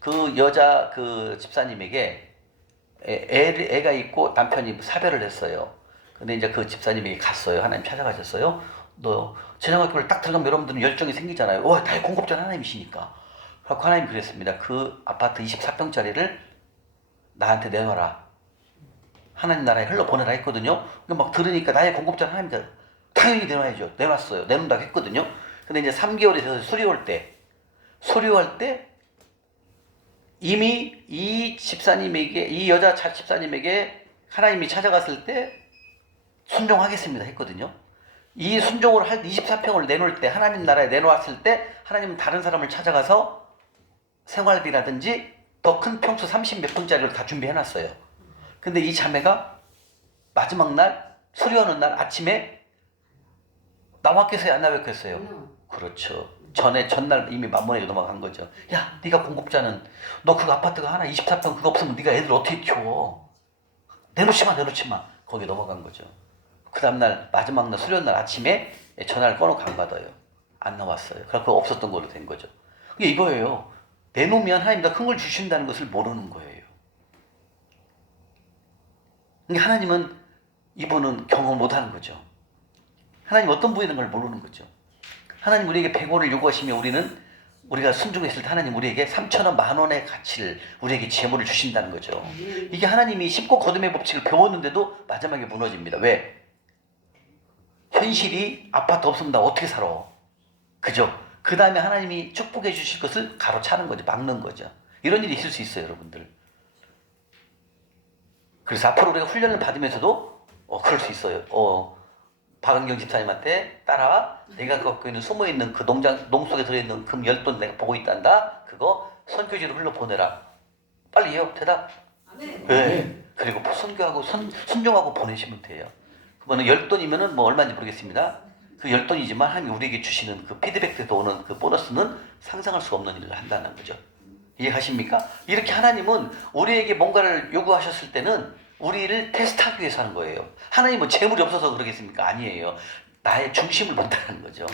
그 여자 그 집사님에게 애가 있고 남편이 사별을 했어요. 근데 이제 그 집사님에게 갔어요. 하나님 찾아가셨어요. 너 재정학교를 딱 들어가면 여러분들은 열정이 생기잖아요. 와, 다의 공급자 하나님이시니까. 그래서 하나님 그랬습니다. 그 아파트 24평짜리를 나한테 내놔라. 하나님 나라에 흘러보내라 했거든요. 막 들으니까 나의 공급자 하나님이다. 당연히 내놔야죠. 내놨어요. 내놓는다고 했거든요. 근데 이제 3개월이 돼서 수료할 때 이미 이 집사님에게, 이 여자 집사님에게 하나님이 찾아갔을 때 순종하겠습니다 했거든요. 이 순종을 할 24평을 내놓을 때, 하나님 나라에 내놓았을 때 하나님은 다른 사람을 찾아가서 생활비라든지 더 큰 평수 30몇 평짜리를 다 준비해놨어요. 근데 이 자매가 마지막 날, 수료하는 날 아침에 나왔겠어요? 안 나왔겠어요? 그렇죠. 전날 이미 만번에 넘어간 거죠. 야, 네가 공급자는 너 그 아파트가 하나 24평 그거 없으면 네가 애들 어떻게 키워? 내놓지 마. 거기 넘어간 거죠. 그 다음날 마지막 날 수련 날 아침에 전화를 꺼놓고 안 받아요. 안 나왔어요. 그래서 없었던 걸로 된 거죠. 그게 이거예요. 내놓으면 하나님 더 큰 걸 주신다는 것을 모르는 거예요. 그러니까 하나님은 이분은 경험 못하는 거죠. 하나님 어떤 분이라는 걸 모르는 거죠. 하나님 우리에게 100원을 요구하시면 우리가 순종했을 때 하나님 우리에게 3,000원, 만원의 가치를 우리에게 재물을 주신다는 거죠. 이게 하나님이 쉽고 거듭의 법칙을 배웠는데도 마지막에 무너집니다. 왜? 현실이 아파트 없으면 나 어떻게 살아? 그죠? 그 다음에 하나님이 축복해 주실 것을 가로차는 거죠. 막는 거죠. 이런 일이 있을 수 있어요, 여러분들. 그래서 앞으로 우리가 훈련을 받으면서도 그럴 수 있어요. 박은경 집사님한테 따라와. 내가 갖고 있는 숨어있는 그 농 속에 들어있는 금 10돈 내가 보고 있단다. 그거 선교지로 흘러보내라. 빨리 해요. 대답. 네. 그리고 선교하고 순종하고 보내시면 돼요. 그거는 10돈이면은 뭐 얼마인지 모르겠습니다. 그 10돈이지만 하나님이 우리에게 주시는 그 피드백에서 오는 그 보너스는 상상할 수 없는 일을 한다는 거죠. 이해하십니까? 이렇게 하나님은 우리에게 뭔가를 요구하셨을 때는 우리를 테스트하기 위해서 하는 거예요. 하나님은 재물이 없어서 그러겠습니까? 아니에요. 나의 중심을 본다는 거죠.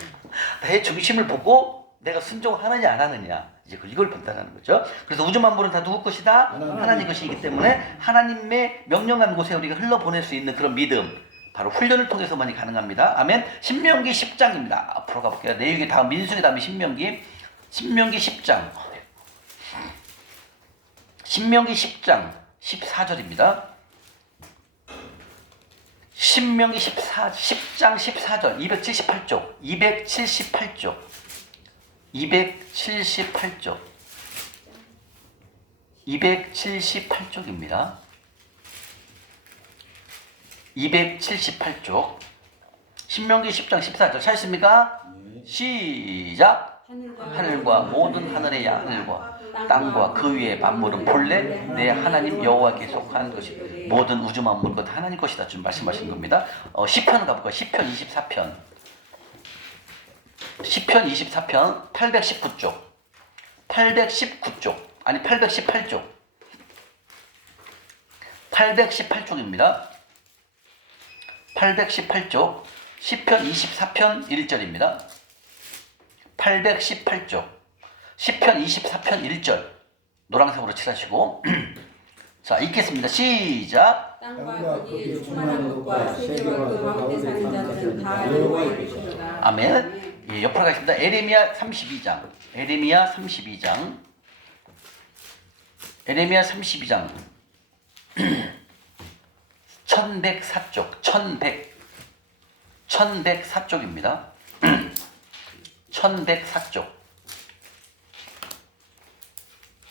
나의 중심을 보고 내가 순종하느냐 안 하느냐 이제 이걸 본다는 거죠. 그래서 우주 만물은 다 누구 것이다? 하나님 것이기 때문에 하나님의 명령한 곳에 우리가 흘러보낼 수 있는 그런 믿음 바로 훈련을 통해서만이 가능합니다. 아멘. 신명기 10장입니다. 앞으로 가볼게요. 내용이 다음 민수기 다음에 신명기 10장 신명기 10장 14절입니다. 신명기 10장 14절 278쪽입니다. 278쪽 신명기 10장 14절 찾으십니까? 시작. 하늘과 모든 하늘의 하늘과 땅과 그 위에 만물은 본래 내 하나님 여호와께 속한 것이 모든 우주 만물 것 하나님 것이다 좀 말씀하신 겁니다. 시편 가볼까요? 시편 24편 시편 24편 819쪽. 819쪽. 아니 818쪽. 818쪽입니다. 818쪽. 시편 24편 1절입니다. 818쪽. 시편 24편 1절. 노란색으로 칠하시고 자, 읽겠습니다. 시작. 땅과 거기에 충만한 것과 세계와 그 가운데 사는 자들은 다 여호와의 것이로다. 아멘. 예, 옆으로 가겠습니다. 에레미야 32장. 에레미야 32장. 에레미야 32장. 1104쪽. 1104쪽입니다. 1104쪽.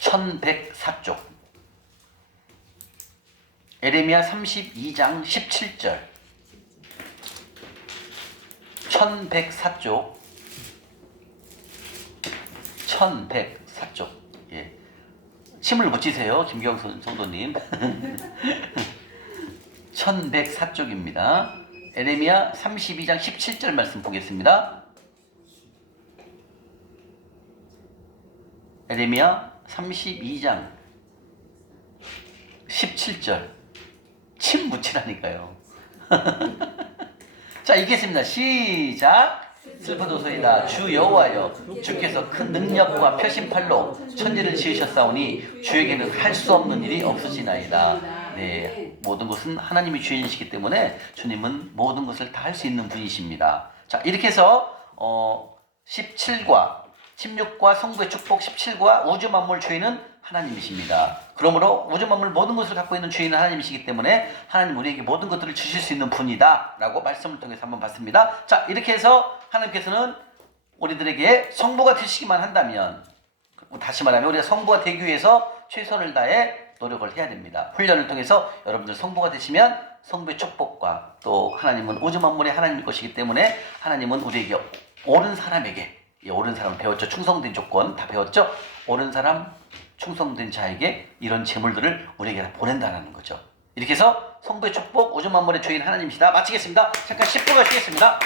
1104쪽. 에레미야 32장 17절. 1104쪽. 1104쪽. 예. 침을 붙이세요. 김경 성도님. 1104쪽입니다. 에레미야 32장 17절 말씀 보겠습니다. 에레미야 32장 17절. 침 묻히라니까요. 자, 읽겠습니다. 시작. 슬퍼도소이다. 주 여호와여, 주께서 큰 능력과 표심팔로 천지를 지으셨사오니 주에게는 할 수 없는 일이 없으시나이다. 네, 모든 것은 하나님이 주인이시기 때문에 주님은 모든 것을 다 할 수 있는 분이십니다. 자, 이렇게 해서 17과 16과 성부의 축복, 17과 우주 만물 주인은 하나님이십니다. 그러므로 우주 만물 모든 것을 갖고 있는 주인은 하나님이시기 때문에 하나님 우리에게 모든 것들을 주실 수 있는 분이다 라고 말씀을 통해서 한번 봤습니다. 자, 이렇게 해서 하나님께서는 우리들에게 성부가 되시기만 한다면, 다시 말하면 우리가 성부가 되기 위해서 최선을 다해 노력을 해야 됩니다. 훈련을 통해서 여러분들 성부가 되시면 성부의 축복과 또 하나님은 우주 만물의 하나님일 것이기 때문에 하나님은 우리에게 옳은 사람에게, 옳은 사람 배웠죠. 충성된 조건 다 배웠죠. 옳은 사람, 충성된 자에게 이런 재물들을 우리에게 다 보낸다는 거죠. 이렇게 해서 성부의 축복, 우주 만물의 주인 하나님이시다. 마치겠습니다. 잠깐 10분 쉬겠습니다.